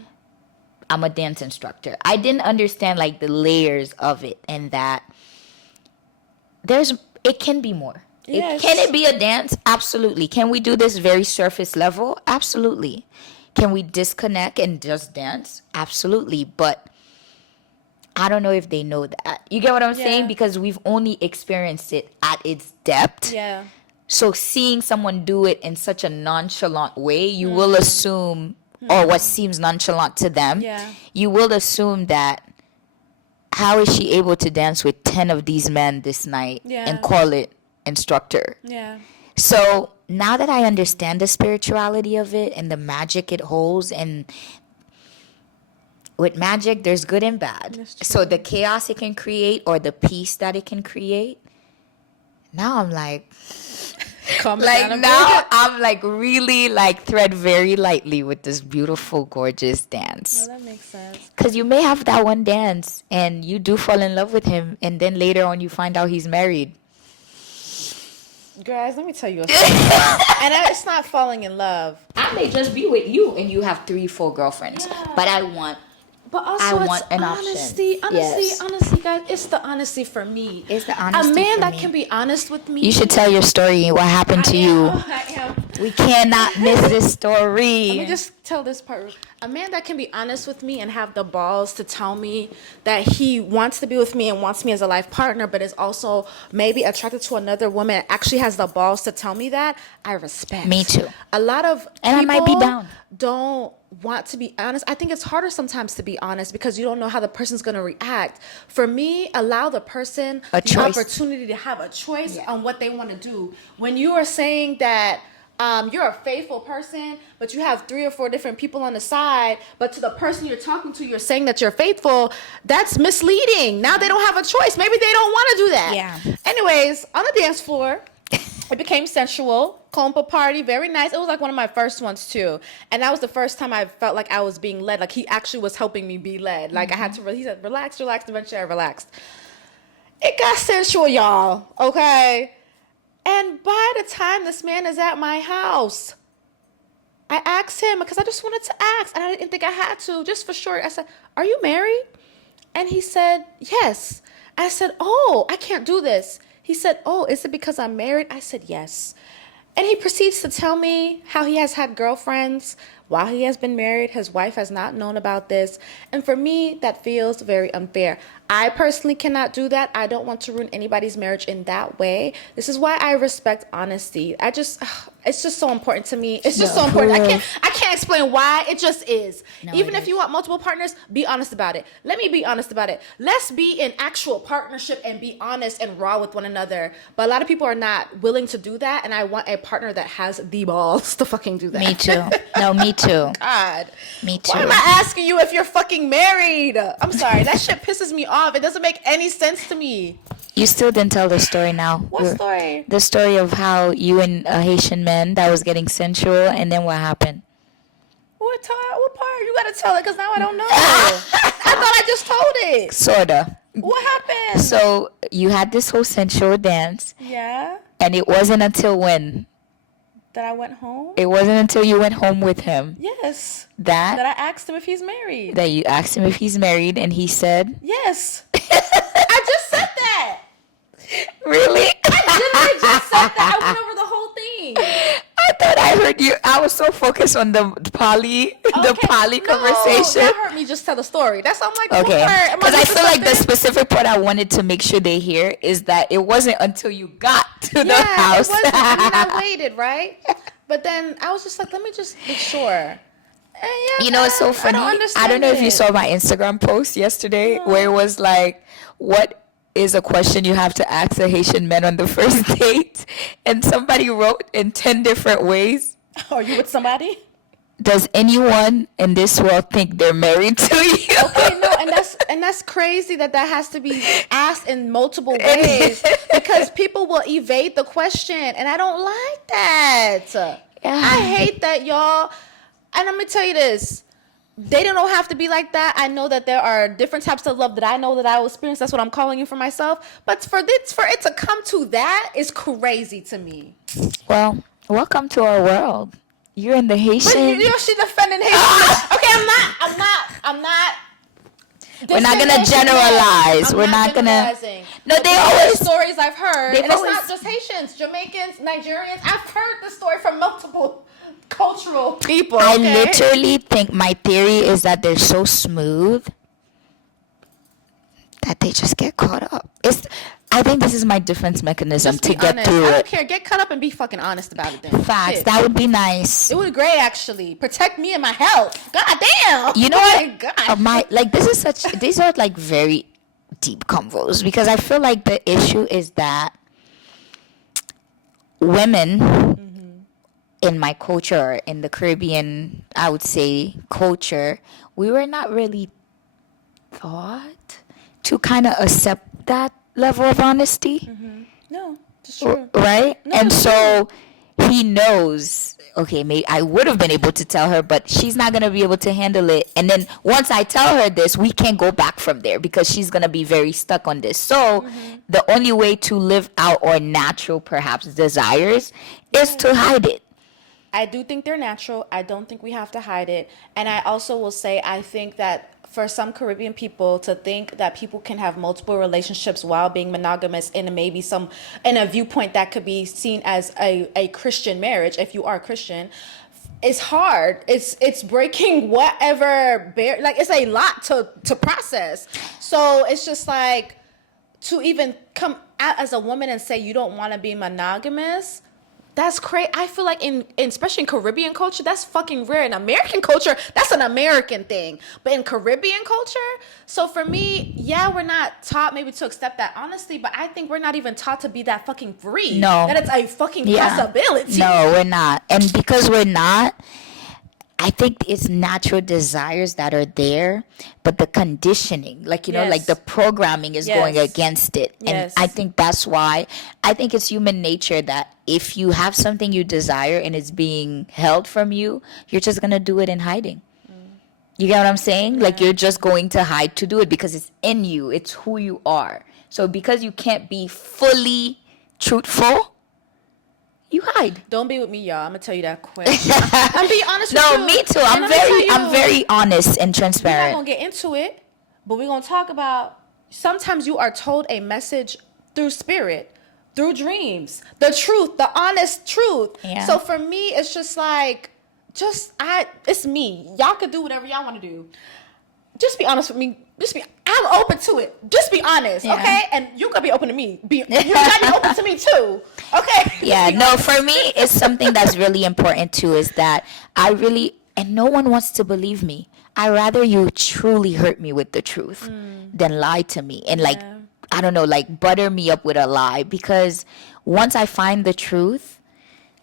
I'm a dance instructor. I didn't understand like the layers of it and that it can be more. Yes. Can it be a dance? Absolutely. Can we do this very surface level? Absolutely. Can we disconnect and just dance? Absolutely. But I don't know if they know that. You get what I'm saying? Because we've only experienced it at its depth. Yeah. So seeing someone do it in such a nonchalant way, you will assume, or what seems nonchalant to them, you will assume that how is she able to dance with 10 of these men this night and call it instructor? Yeah. So now that I understand the spirituality of it and the magic it holds, and with magic, there's good and bad. So the chaos it can create or the peace that it can create. Now I'm like, I'm like really like thread very lightly with this beautiful, gorgeous dance. No, that makes sense. Because you may have that one dance and you do fall in love with him, and then later on you find out he's married. Guys, let me tell you a story. And it's not falling in love. I may just be with you and you have 3-4 girlfriends, but I want an honesty. option. Honesty, guys. It's the honesty for me. It's the honesty A man for that me. can be honest with me. You should tell your story and what happened to you. I am. We cannot miss this story. Let me just tell this part. A man that can be honest with me and have the balls to tell me that he wants to be with me and wants me as a life partner, but is also maybe attracted to another woman and actually has the balls to tell me that, I respect. Me too. A lot of And people I might be down. don't want to be honest. I think it's harder sometimes to be honest because you don't know how the person's going to react. For me, allow the person the opportunity to have a choice on what they want to do. When you are saying that you're a faithful person, but you have 3 or 4 different people on the side, but to the person you're talking to, you're saying that you're faithful, that's misleading. Now they don't have a choice. Maybe they don't want to do that. Yeah. Anyways, on the dance floor, it became sensual. Konpa party, very nice. It was like one of my first ones too. And that was the first time I felt like I was being led. Like he actually was helping me be led. Like I had to, he said, relax. Eventually I relaxed. It got sensual, y'all. Okay. And by the time this man is at my house, I asked him, because I just wanted to ask, and I didn't think I had to, just for short. I said, are you married? And he said, yes. I said, oh, I can't do this. He said, oh, is it because I'm married? I said, yes. And he proceeds to tell me how he has had girlfriends while he has been married. His wife has not known about this. And for me, that feels very unfair. I personally cannot do that. I don't want to ruin anybody's marriage in that way. This is why I respect honesty. It's just so important to me. It's just so important. I can't explain why. It just is. No, Even if you want multiple partners, be honest about it. Let me be honest about it. Let's be in actual partnership and be honest and raw with one another. But a lot of people are not willing to do that. And I want a partner that has the balls to fucking do that. Me too. No, me too. God. Me too. Why am I asking you if you're fucking married? I'm sorry. That shit pisses me off. It doesn't make any sense to me. You still didn't tell the story now. What story? The story of how you and a Haitian man that was getting sensual, and then what happened? What part? You gotta tell it because now I don't know. I thought I just told it. Sorta. What happened? So you had this whole sensual dance. Yeah. And it wasn't until when? That I went home? It wasn't until you went home with him. Yes. That I asked him if he's married. That you asked him if he's married, and he said? Yes. I just said that. Really? I literally just said that. I went over the whole thing. I thought I heard you. I was so focused on the poly conversation. That hurt me. Just tell the story. That's I'm like, okay. Because I feel like the something? specific part I wanted to make sure they hear is that it wasn't until you got to the house. It wasn't. I waited, right? But then I was just like, let me just be sure. You know, it's so funny. I don't know if you saw my Instagram post yesterday where it was like, what is a question you have to ask a Haitian man on the first date? And somebody wrote in 10 different ways. Are you with somebody? Does anyone in this world think they're married to you? Okay, no, and that's crazy that has to be asked in multiple ways because people will evade the question, and I don't like that. Yeah. I hate that, y'all. And let me tell you this. They don't have to be like that. I know that there are different types of love that I know that I will experience. That's what I'm calling you for myself. But for it to come to that is crazy to me. Well, welcome to our world. You're in the Haitian. But she defending Haitian. Okay, I'm not. We're not gonna generalize. We're not gonna. No, they always stories I've heard, and it's not just Haitians, Jamaicans, Nigerians. I've heard the story from multiple cultural people. I literally think my theory is that they're so smooth that they just get caught up. I think this is my defense mechanism Just to be get honest. through I don't it. care. Get cut up and be fucking honest about it then. Facts. Shit. That would be nice. It would be great, actually. Protect me and my health. God damn. You know Oh what? my God. These are like very deep convos, because I feel like the issue is that women in my culture, in the Caribbean, I would say culture, we were not really taught to kind of accept that level of honesty. No, it's true. Right? No, And it's so he knows, okay, maybe I would have been able to tell her, but she's not going to be able to handle it. And then once I tell her this, we can't go back from there because she's going to be very stuck on this. So the only way to live out our natural, perhaps, desires is to hide it. I do think they're natural. I don't think we have to hide it. And I also will say, I think that for some Caribbean people to think that people can have multiple relationships while being monogamous in a viewpoint that could be seen as a Christian marriage, if you are Christian, it's hard. It's breaking whatever it's a lot to process. So it's just like, to even come out as a woman and say you don't want to be monogamous, that's crazy. I feel like especially in Caribbean culture, that's fucking rare. In American culture, that's an American thing. But in Caribbean culture, so for me, yeah, we're not taught maybe to accept that honestly, but I think we're not even taught to be that fucking free. No. That it's a fucking possibility. No, we're not. And because we're not, I think it's natural desires that are there, but the conditioning, like, Yes. like the programming is going Yes. against it. And Yes. I think that's why I think it's human nature that if you have something you desire and it's being held from you, you're just going to do it in hiding. You get what I'm saying? Like, you're just going to hide to do it because it's in you. It's who you are. So because you can't be fully truthful, you hide. Don't be with me, y'all. I'm gonna tell you that quick. I'm being honest with you. No, me too. And I'm very honest and We're not transparent. gonna get into it, but we're gonna talk about sometimes you are told a message through spirit, through dreams, the truth, the honest truth. Yeah. So for me, it's just like, it's me. Y'all could do whatever y'all want to do. Just be honest with me. I'm open to it. Just be honest, Yeah. okay? And you could be open to me. You gotta be open to me too, okay? Yeah, Just be no, honest. for me, it's something that's really important too, is that and no one wants to believe me. I rather you truly hurt me with the truth than lie to me and like, Yeah. I don't know, like butter me up with a lie, because once I find the truth,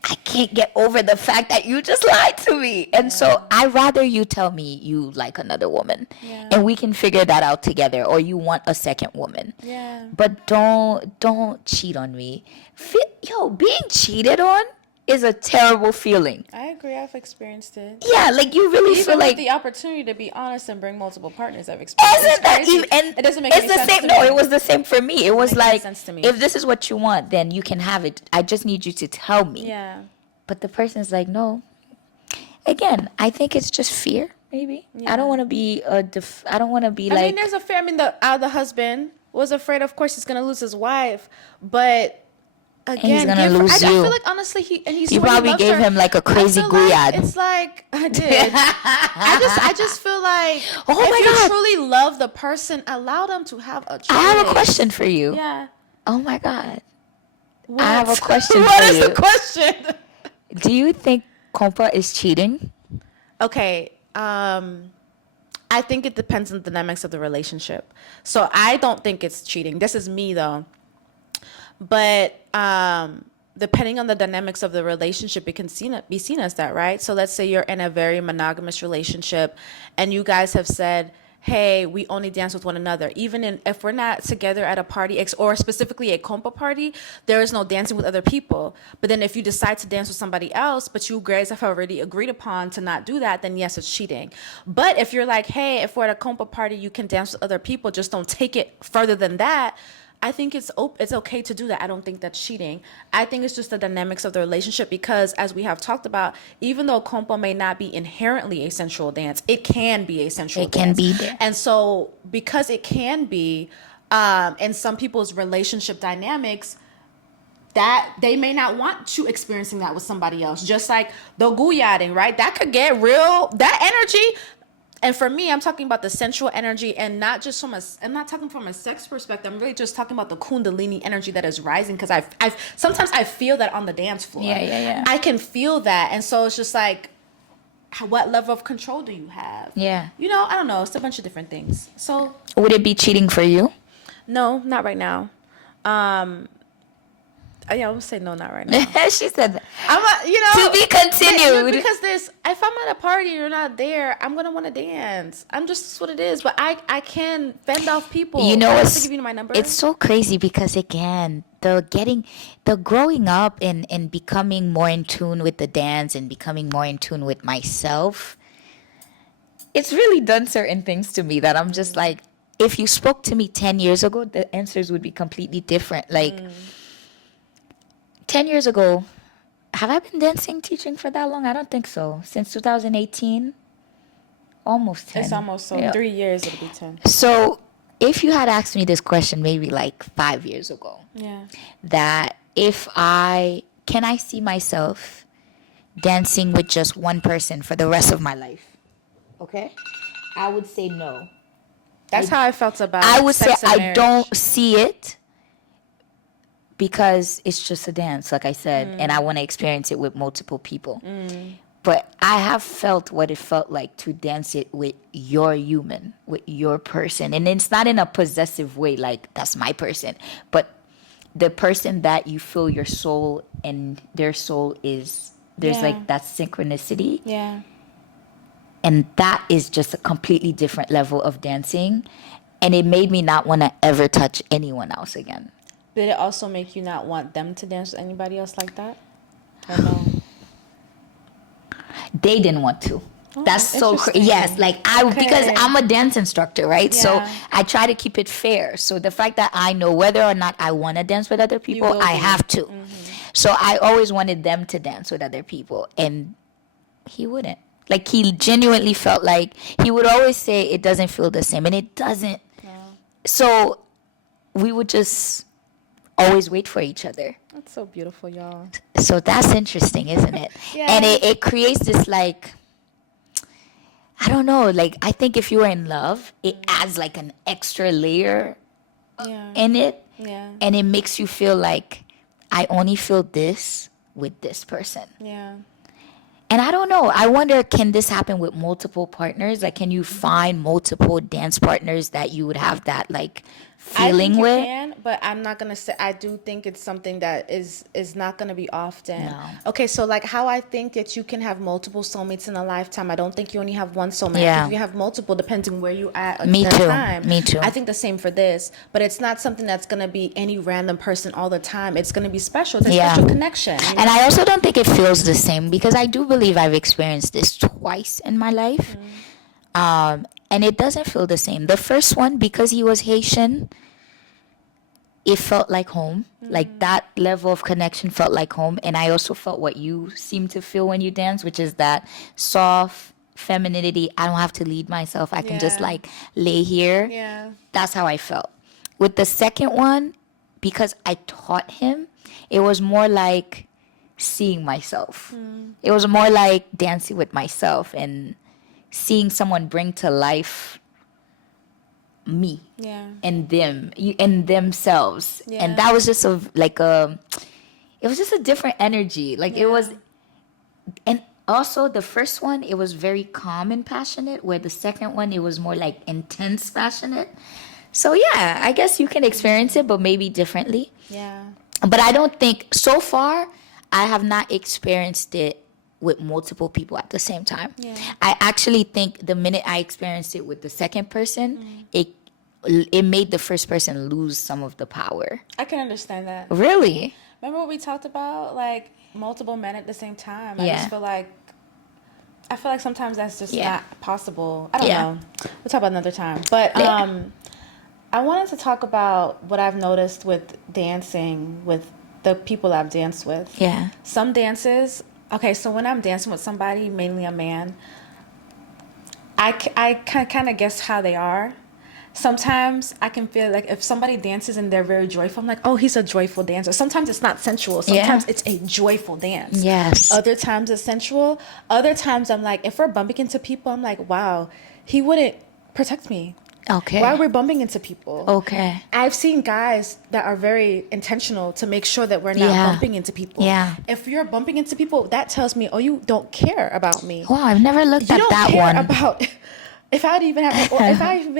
I can't get over the fact that you just lied to me. And so I rather you tell me you like another woman and we can figure that out together, or you want a second woman. Yeah. But don't cheat on me. Being cheated on is a terrible feeling. I agree. I've experienced it. Yeah, like you really Even feel with like the opportunity to be honest and bring multiple partners, I've experienced. isn't that crazy. even? And It doesn't make it's any the sense same. to No, me. it was the same for me. It was Make any like, sense to me. if this is what you want, then you can have it. I just need you to tell me. Yeah. But the person's like, no. Again, I think it's just fear. Maybe I don't want to be I don't want to be I like. mean, there's a fear. I mean, the husband was afraid. Of course, he's gonna lose his wife, but again, he's gonna lose I you. feel like honestly, he's You probably gave him like a crazy I feel like guyad. it's like I did. I just feel like Oh my if God. you truly love the person, allow them to have a choice. I have a question for you. Yeah. Oh my God. What? I have a question What for is you. the question? Do you think Konpa is cheating? Okay. I think it depends on the dynamics of the relationship. So I don't think it's cheating. This is me though. But depending on the dynamics of the relationship, it can be seen as that, right? So let's say you're in a very monogamous relationship and you guys have said, hey, we only dance with one another. Even if we're not together at a party, or specifically a Konpa party, there is no dancing with other people. But then if you decide to dance with somebody else, but you guys have already agreed upon to not do that, then yes, it's cheating. But if you're like, hey, if we're at a Konpa party, you can dance with other people, just don't take it further than that, I think it's okay to do that. I don't think that's cheating. I think it's just the dynamics of the relationship, because as we have talked about, even though Konpa may not be inherently a sensual dance, it can be a sensual dance. It can be there. And so because it can be, in some people's relationship dynamics, that they may not want you experiencing that with somebody else. Just like the guyading, right? That could get real, that energy. And for me, I'm talking about the sensual energy, and not just I'm not talking from a sex perspective. I'm really just talking about the kundalini energy that is rising, because I've sometimes I feel that on the dance floor. Yeah. I can feel that, and so it's just like, what level of control do you have? Yeah. I don't know. It's a bunch of different things. So Would it be cheating for you? no, not right now. Yeah, I would say no, not right now. She said that. To be continued. Because if I'm at a party and you're not there, I'm gonna want to dance. That's what it is. But I can fend off people. You know, I have to give you my number. it's so crazy because again, the growing up and becoming more in tune with the dance and becoming more in tune with myself, it's really done certain things to me that I'm just like, if you spoke to me 10 years ago, the answers would be completely different. Like 10 years ago, have I been dancing, teaching for that long? I don't think so. Since 2018, almost 10. It's almost so. Yeah. 3 years, it'll be 10. So if you had asked me this question maybe like 5 years ago, Yeah. that can I see myself dancing with just one person for the rest of my life? Okay? I would say no. That's how I felt about I would say sex and I marriage. don't see it because it's just a dance, like I said, and I want to experience it with multiple people. But I have felt what it felt like to dance it with your human, with your person. And it's not in a possessive way, like that's my person, but the person that you feel your soul and their soul is, there's like that synchronicity. Yeah. And that is just a completely different level of dancing. And it made me not want to ever touch anyone else again. Did it also make you not want them to dance with anybody else like that? Or no? They didn't want to. That's so interesting. yes, like because Okay. I'm a dance instructor, right? So Yeah. I try to keep it fair. So the fact that I know whether or not I want to dance with other people, will I do. have to. So I always wanted them to dance with other people, and he wouldn't. Like he genuinely felt like he would always say it doesn't feel the same, and it doesn't. So we would just always wait for each other. That's so beautiful, y'all. So that's interesting, isn't it? Yeah. And it creates this like, I don't know, like I think if you are in love, it adds like an extra layer Yeah. in it, Yeah. and it makes you feel like I only feel this with this person. Yeah. And I don't know, I wonder, can this happen with multiple partners? Like, can you find multiple dance partners that you would have that like feeling I think with? you can, but I'm not gonna say. I do think it's something that is not gonna be often. No. Okay, so like how I think that you can have multiple soulmates in a lifetime. I don't think you only have one soulmate. I Yeah. think you have multiple, depending where you at at Me the too. time. Me too. I think the same for this, but it's not something that's gonna be any random person all the time. It's gonna be special. It's a Yeah. special connection. you know? And I also don't think it feels the same because I do believe I've experienced this twice in my life. And it doesn't feel the same. The first one, because he was Haitian, it felt like home. Like that level of connection felt like home. And I also felt what you seem to feel when you dance, which is that soft femininity. I don't have to lead myself. I can just Yeah. like lay here. Yeah. That's how I felt. With the second one, because I taught him, it was more like seeing myself. It was more like dancing with myself and seeing someone bring to life me Yeah. and them and themselves. Yeah. And that was just it was just a different energy. Like it was, and also the first one, it was very calm and passionate, where the second one, it was more like intense passionate. So yeah, I guess you can experience it, but maybe differently. Yeah. But I don't think, so far, I have not experienced it with multiple people at the same time. Yeah. I actually think the minute I experienced it with the second person, it made the first person lose some of the power. I can understand that. Really? Remember what we talked about, like multiple men at the same time? Yeah. I feel like sometimes that's just Yeah. not possible. I don't Yeah. know. We'll talk about another time. But Yeah. I wanted to talk about what I've noticed with dancing with the people I've danced with. Yeah. Some dances. Okay, so when I'm dancing with somebody, mainly a man, I can kind of guess how they are. Sometimes I can feel like if somebody dances and they're very joyful, I'm like, oh, he's a joyful dancer. Sometimes it's not sensual. Sometimes it's a joyful dance. Yes. Other times it's sensual. Other times I'm like, if we're bumping into people, I'm like, wow, he wouldn't protect me. Okay. Why we're bumping into people. Okay. I've seen guys that are very intentional to make sure that we're not Yeah. bumping into people. Yeah. If you're bumping into people, that tells me, oh, you don't care about me. Wow, I've never looked You at don't that care one. about if I even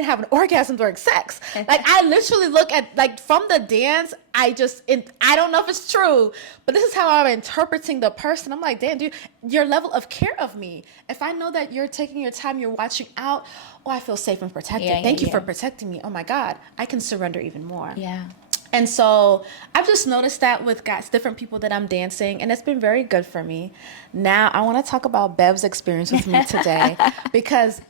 have an orgasm during sex. Like, I literally look at, like, from the dance, I don't know if it's true, but this is how I'm interpreting the person. I'm like, damn, dude, your level of care of me. If I know that you're taking your time, you're watching out, oh, I feel safe and protected. Yeah, Thank you yeah. for protecting me. Oh my God, I can surrender even more. Yeah. And so I've just noticed that with guys, different people that I'm dancing, and it's been very good for me. Now I want to talk about Bev's experience with me today, because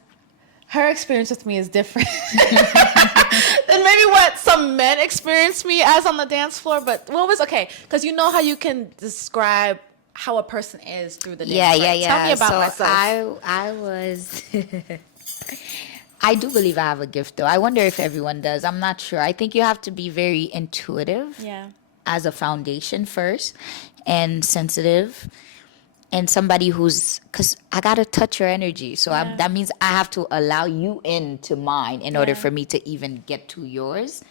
her experience with me is different than maybe what some men experience me as on the dance floor. But what was okay? Because you know how you can describe how a person is through the dance. Yeah, right? yeah, yeah. Tell me about so myself. I was. I do believe I have a gift, though. I wonder if everyone does. I'm not sure. I think you have to be very intuitive Yeah. as a foundation first, and sensitive, and somebody who's, because I gotta touch your energy. So Yeah. that means I have to allow you into mine in order Yeah. for me to even get to yours.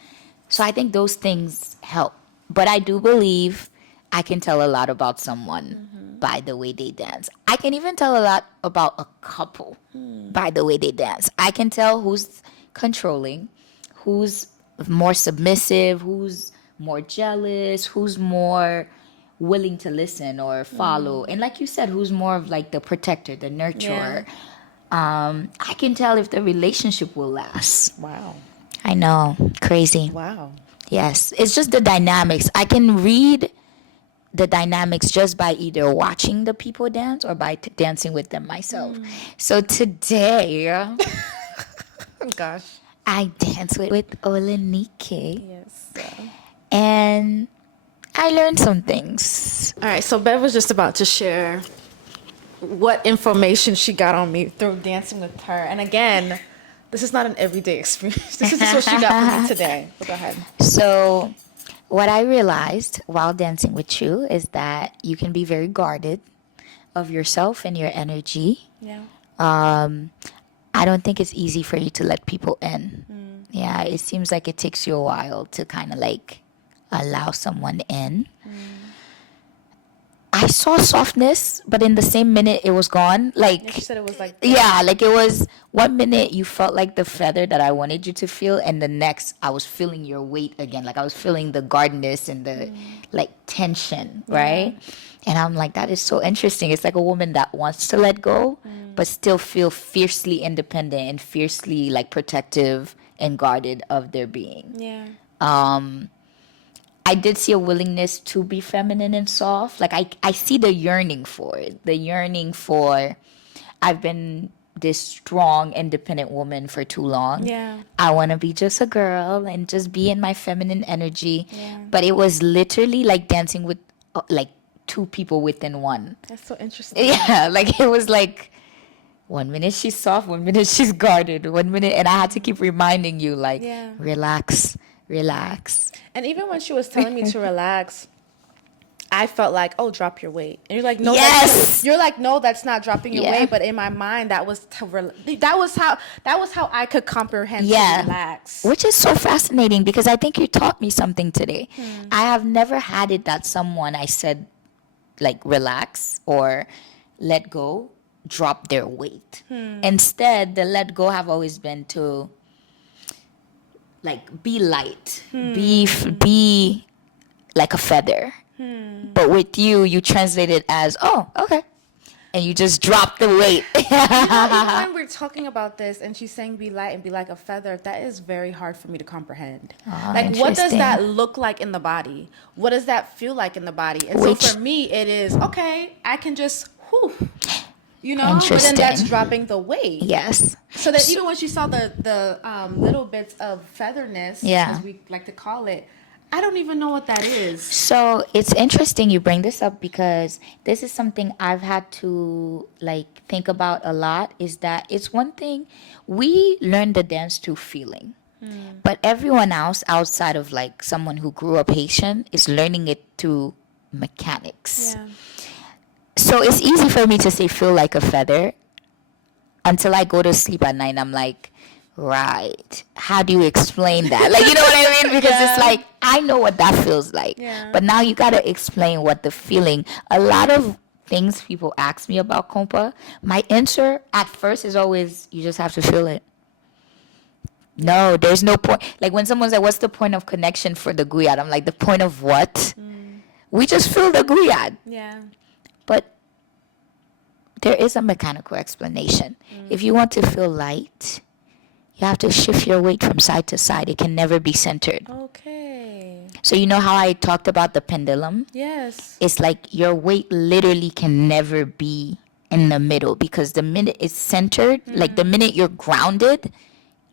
So I think those things help. But I do believe I can tell a lot about someone by the way they dance. I can even tell a lot about a couple by the way they dance. I can tell who's controlling, who's more submissive, who's more jealous, who's more willing to listen or follow. And like you said, who's more of like the protector, the nurturer. I can tell if the relationship will last. Wow. I know, crazy. Wow. Yes, it's just the dynamics. I can read the dynamics just by either watching the people dance or by dancing with them myself. So today, Oh gosh. I dance with Olenike, Yes. and I learned some things. All right, so Bev was just about to share what information she got on me through dancing with her. And again, this is not an everyday experience. This is just what she got from me today. But go ahead. So what I realized while dancing with you is that you can be very guarded of yourself and your energy. Yeah. I don't think it's easy for you to let people in. Yeah, it seems like it takes you a while to kind of like allow someone in. I saw softness, but in the same minute it was gone. Yeah, she said it was like Yeah, like it was 1 minute you felt like the feather that I wanted you to feel, and the next I was feeling your weight again. Like I was feeling the guardedness and the like tension, right? And I'm like, that is so interesting. It's like a woman that wants to let go, but still feel fiercely independent and fiercely like protective and guarded of their being. Yeah. I did see a willingness to be feminine and soft. Like I see the yearning for it. The yearning for, I've been this strong, independent woman for too long. Yeah. I want to be just a girl and just be in my feminine energy. Yeah. But it was literally like dancing with like two people within one. That's so interesting. Yeah, like it was like 1 minute she's soft, 1 minute she's guarded, 1 minute, and I had to keep reminding you like, Yeah. relax, relax. And even when she was telling me to relax, I felt like, oh, drop your weight. And you're like, no, Yes! you're like, no, that's not dropping your Yeah. weight. But in my mind, that was how I could comprehend Yeah. to relax. Which is so fascinating because I think you taught me something today. I have never had it that someone I said like relax or let go drop their weight. Instead, the let go have always been to like be light, be like a feather. But with you translate it as, oh, okay. And you just drop the weight. Even when we're talking about this and she's saying be light and be like a feather, that is very hard for me to comprehend. Like, what does interesting. that look like in the body? What does that feel like in the body? And Which- so for me, it is, okay, I can just, whew, you know? But then Interesting. that's dropping the weight. Yes. So that even when she saw the little bits of featherness, Yeah. as we like to call it, I don't even know what that is. So it's interesting you bring this up because this is something I've had to like think about a lot, is that it's one thing we learn the dance through feeling. But everyone else outside of like someone who grew up Haitian is learning it through mechanics. Yeah. So it's easy for me to say feel like a feather until I go to sleep at night, I'm like, right, how do you explain that? Like, you know what I mean? Because it's like, I know what that feels like. Yeah. But now you got to explain what the feeling. A lot of things people ask me about Kompa, my answer at first is always, you just have to feel it. No, there's no point. Like when someone said, what's the point of connection for the guyad? I'm like, the point of what? We just feel the guyad. Yeah. But there is a mechanical explanation. If you want to feel light, you have to shift your weight from side to side. It can never be centered. Okay. So you know how I talked about the pendulum? Yes. It's like your weight literally can never be in the middle, because the minute it's centered, like the minute you're grounded,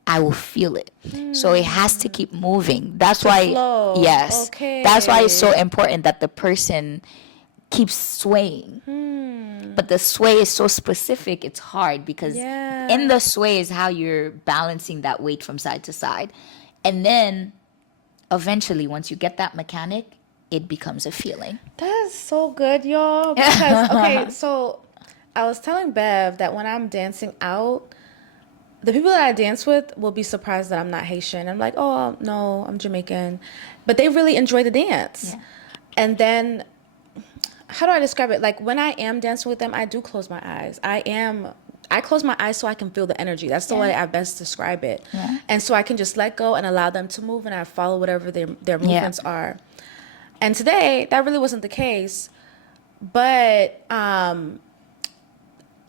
I will feel it. So it has to keep moving. That's why, flow. yes, Okay. that's why it's so important that the person keeps swaying. But the sway is so specific, it's hard, because in the sway is how you're balancing that weight from side to side. And then eventually, once you get that mechanic, it becomes a feeling. That's so good, y'all. Because, okay, so I was telling Bev that when I'm dancing out, the people that I dance with will be surprised that I'm not Haitian. I'm like, oh, no, I'm Jamaican. But they really enjoy the dance. Yeah. And then, how do I describe it? Like, when I am dancing with them, I do close my eyes. I close my eyes so I can feel the energy. That's the way I best describe it. Yeah. And so I can just let go and allow them to move, and I follow whatever their movements are. And today, that really wasn't the case. But I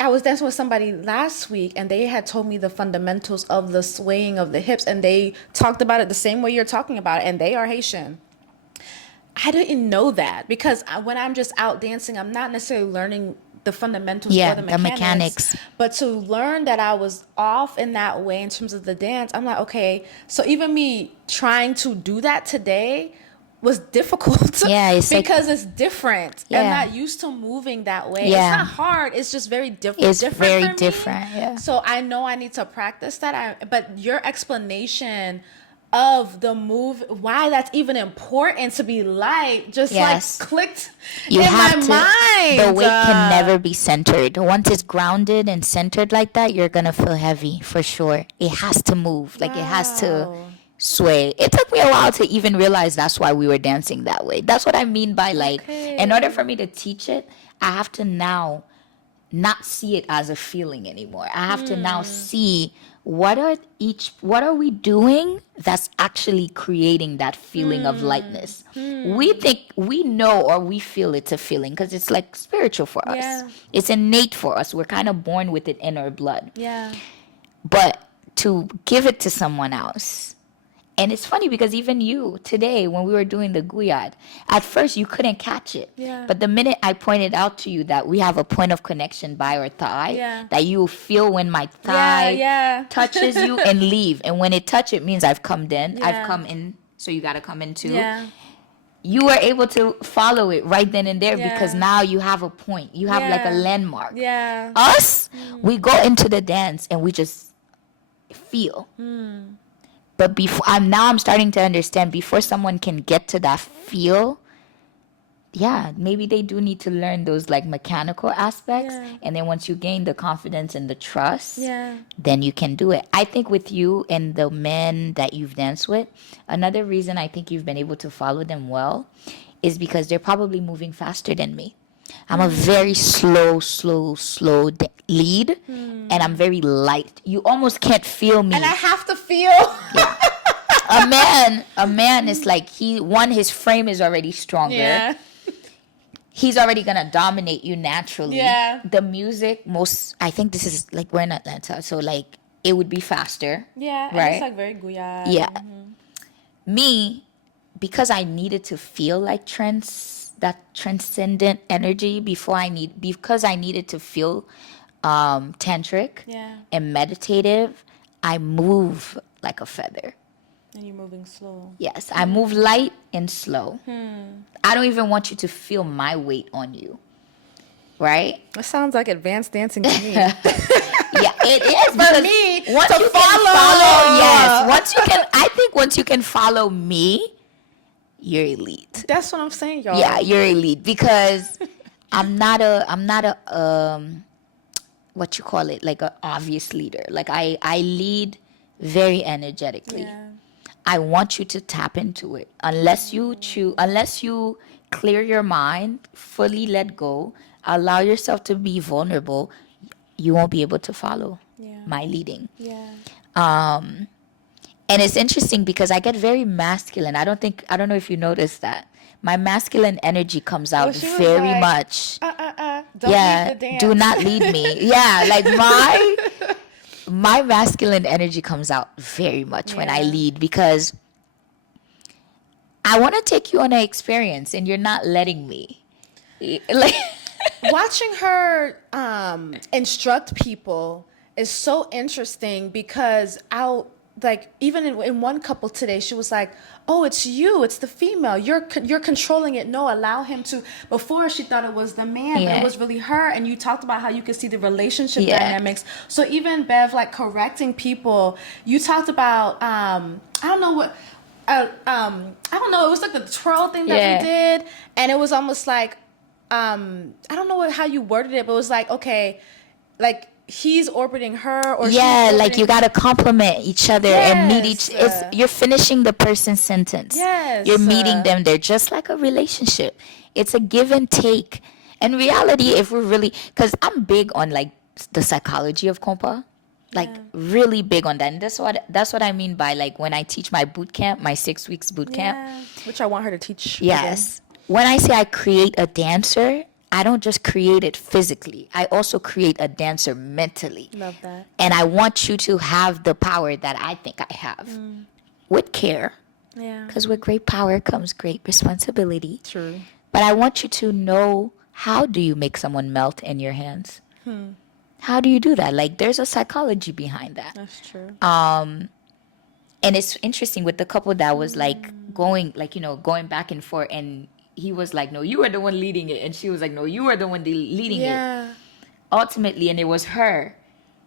was dancing with somebody last week, and they had told me the fundamentals of the swaying of the hips, and they talked about it the same way you're talking about it, and they are Haitian. I didn't know that, because when I'm just out dancing, I'm not necessarily learning the fundamentals or the mechanics. But to learn that I was off in that way in terms of the dance, I'm like, okay, so even me trying to do that today was difficult. Yeah, it's because it's different. I'm not used to moving that way. Yeah. It's not hard. It's just very different. It's very different. Yeah. So I know I need to practice that. But your explanation of the move, why that's even important to be light, just like clicked in my mind. The weight can never be centered. Once it's grounded and centered like that, you're gonna feel heavy for sure. It has to move. Like it has to sway. It took me a while to even realize that's why we were dancing that way. That's what I mean by like, in order for me to teach it, I have to now not see it as a feeling anymore. I have to now see what are we doing that's actually creating that feeling of lightness. We think we know or we feel it's a feeling because it's like spiritual for us. It's innate for us. We're kind of born with it in our blood. But to give it to someone else, and it's funny because even you today, when we were doing the guyad, at first you couldn't catch it. But the minute I pointed out to you that we have a point of connection by our thigh, that you feel when my thigh touches you and leave. And when it touches, it means I've come in. I've come in, so you got to come in too. You were able to follow it right then and there because now you have a point. You have like a landmark. Us, we go into the dance and we just feel. But I'm starting to understand, before someone can get to that feel, maybe they do need to learn those like mechanical aspects. And then once you gain the confidence and the trust, then you can do it. I think with you and the men that you've danced with, another reason I think you've been able to follow them well is because they're probably moving faster than me. I'm a very slow lead, and I'm very light. You almost can't feel me. And I have to feel. A man is like, his frame is already stronger. He's already gonna dominate you naturally. The music, I think this is like, we're in Atlanta, so like it would be faster. And right? it's like very guyad. Me, because I needed to feel like that transcendent energy because I needed to feel tantric and meditative, I move like a feather. And you're moving slow. Yes, I move light and slow. I don't even want you to feel my weight on you. Right? That sounds like advanced dancing to me. It is for me once to you follow. I think once you can follow me, you're elite. That's what I'm saying, y'all. Yeah, you're elite because I'm not a what you call it, like an obvious leader. Like I lead very energetically. Yeah. I want you to tap into it. Unless you clear your mind, fully let go, allow yourself to be vulnerable, you won't be able to follow Yeah. my leading. Yeah. And it's interesting because I get very masculine. I don't know if you noticed that. My masculine energy comes Well, out she was very like, much. don't leave Yeah, the dance. do not lead me. Yeah, like my masculine energy comes out very much when I Yeah. lead because I want to take you on an experience and you're not letting me. Like Watching her instruct people is so interesting because like even in one couple today she was like, oh, it's you, it's the female, you're controlling it, no, allow him to. Before she thought it was the man, but it Yeah. was really her. And you talked about how you could see the relationship Yeah. dynamics. So even Bev, like correcting people, you talked about I don't know what I don't know, it was like the twirl thing that Yeah. we did, and it was almost like I don't know how you worded it, but it was like, okay, like he's orbiting her or she's yeah, orbiting. like you gotta compliment each other and meet Yes. you're finishing the person's sentence. Yes. You're meeting them there just like a relationship. It's a give and take. In reality, if we're really, because I'm big on like the psychology of Konpa, like Yeah. really big on that. And that's what I mean by like when I teach my boot camp, my 6 weeks boot camp. Yeah. Which I want her to teach. Yes. When I say I create a dancer, I don't just create it physically. I also create a dancer mentally. Love that. And I want you to have the power that I think I have with care. Yeah. Because with great power comes great responsibility. True. But I want you to know, how do you make someone melt in your hands? How do you do that? Like there's a psychology behind that. That's true. And it's interesting with the couple that was like going back and forth, and he was like, no, you are the one leading it, and she was like, no, you are the one leading it. Yeah. Ultimately, and it was her,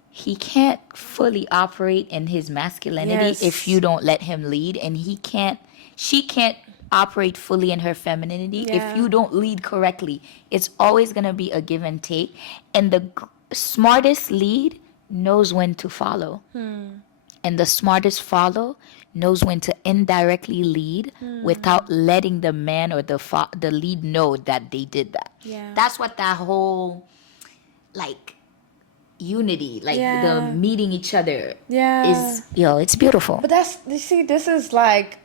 he can't fully operate in his masculinity Yes. if you don't let him lead, and she can't operate fully in her femininity Yeah. if you don't lead correctly. It's always going to be a give and take, and the smartest lead knows when to follow. And the smartest follow knows when to indirectly lead without letting the man or the lead know that they did that. Yeah. That's what that whole like unity, like Yeah. the meeting each other Yeah. is, it's beautiful. But you see, this is like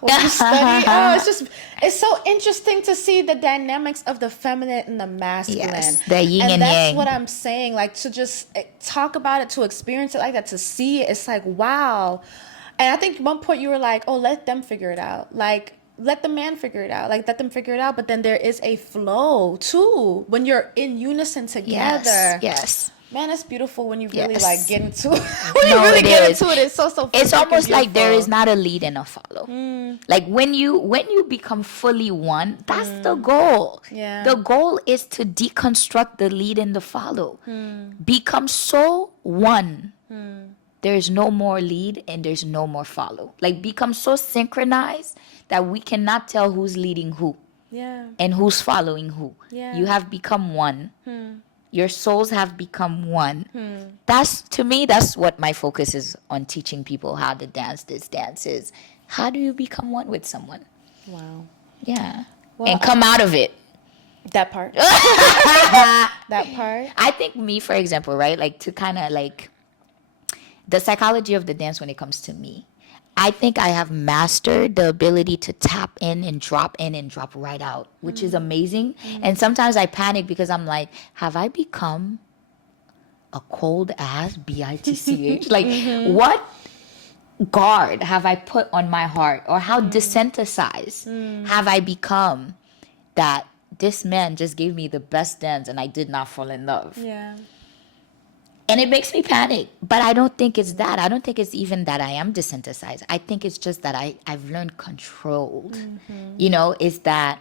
when you study. It's so interesting to see the dynamics of the feminine and the masculine. Yes, the yin and that's yang. what I'm saying. Like to just talk about it, to experience it like that, to see it. It's like wow. And I think at one point you were like, oh, let them figure it out. Like let the man figure it out. Like let them figure it out. But then there is a flow too when you're in unison together. Yes. Man, it's beautiful when you really Yes. like get into it. When No, you really it get is. into it, it's so It's freaking almost like there beautiful. is not a lead and a follow. Like when you become fully one, that's the goal. Yeah. The goal is to deconstruct the lead and the follow. Become so one. There's no more lead and there's no more follow. Like become so synchronized that we cannot tell who's leading who Yeah. and who's following who. Yeah. You have become one. Your souls have become one. To me, that's what my focus is on, teaching people how to dance this dance is. How do you become one with someone? Wow. Yeah. Well, and come out of it. That part. That part. I think me, for example, right? Like to kind of like the psychology of the dance when it comes to me. I think I have mastered the ability to tap in and drop right out, which is amazing. And sometimes I panic because I'm like, have I become a cold ass bitch? Like, what guard have I put on my heart? Or how desensitized have I become that this man just gave me the best dance and I did not fall in love? Yeah. And it makes me panic. But I don't think it's that. I don't think it's even that I am desensitized. I think it's just that I've learned controlled. Is that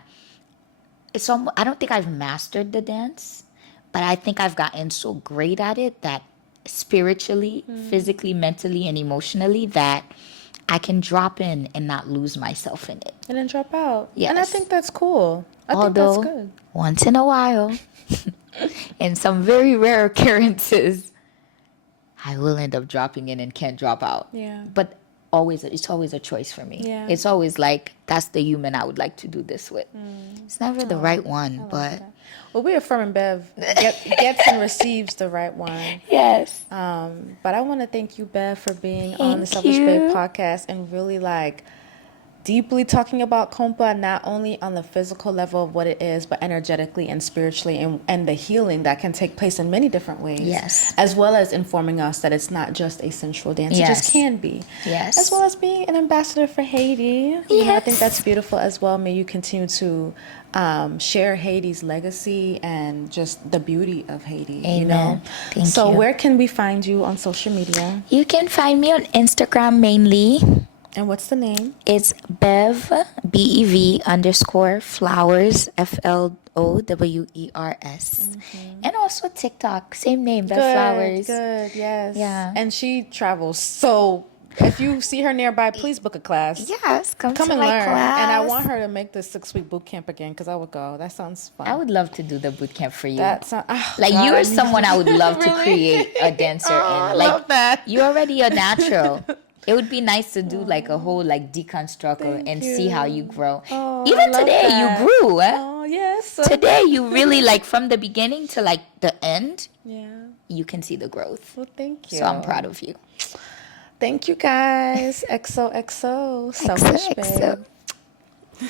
I don't think I've mastered the dance, but I think I've gotten so great at it that spiritually, physically, mentally, and emotionally that I can drop in and not lose myself in it. And then drop out. Yes. And I think that's cool. I think Although, that's good. once in a while, in some very rare occurrences, I will end up dropping in and can't drop out. Yeah. But it's always a choice for me. Yeah. It's always like, that's the human I would like to do this with. It's never the right one, but Well, we affirming Bev gets and receives the right one. yes. But I want to thank you, Bev, for being on the Thank Selfish Babe you. podcast and really like deeply talking about Konpa, not only on the physical level of what it is, but energetically and spiritually, and the healing that can take place in many different ways. Yes. As well as informing us that it's not just a sensual dance. It Yes. just can be. Yes. As well as being an ambassador for Haiti. You know, I think that's beautiful as well. May you continue to share Haiti's legacy and just the beauty of Haiti. Amen. You know? Thank so you. where can we find you on social media? You can find me on Instagram mainly. And what's the name? It's Bev, BEV _ Flowers, FLOWERS. And also TikTok, same name, Bev Flowers. Good, yes. Yeah. And she travels. So if you see her nearby, please book a class. Yes, come to and my learn. class. And I want her to make the 6-week boot camp again because I would go. That sounds fun. I would love to do the boot camp for you. That sound, oh, Like God, you I are need someone I would love to Really? create a dancer I in. Like love that. you're already a natural. It would be nice to do like a whole like deconstruct Thank and see how you you. grow. Oh, I Even love today that. you grew, eh? Oh, yes. Today you really like from the beginning to like the end, Yeah. you can see the growth. Well, thank you. So I'm proud of you. Thank you, guys. XOXO. Selfish XOXO. Babe.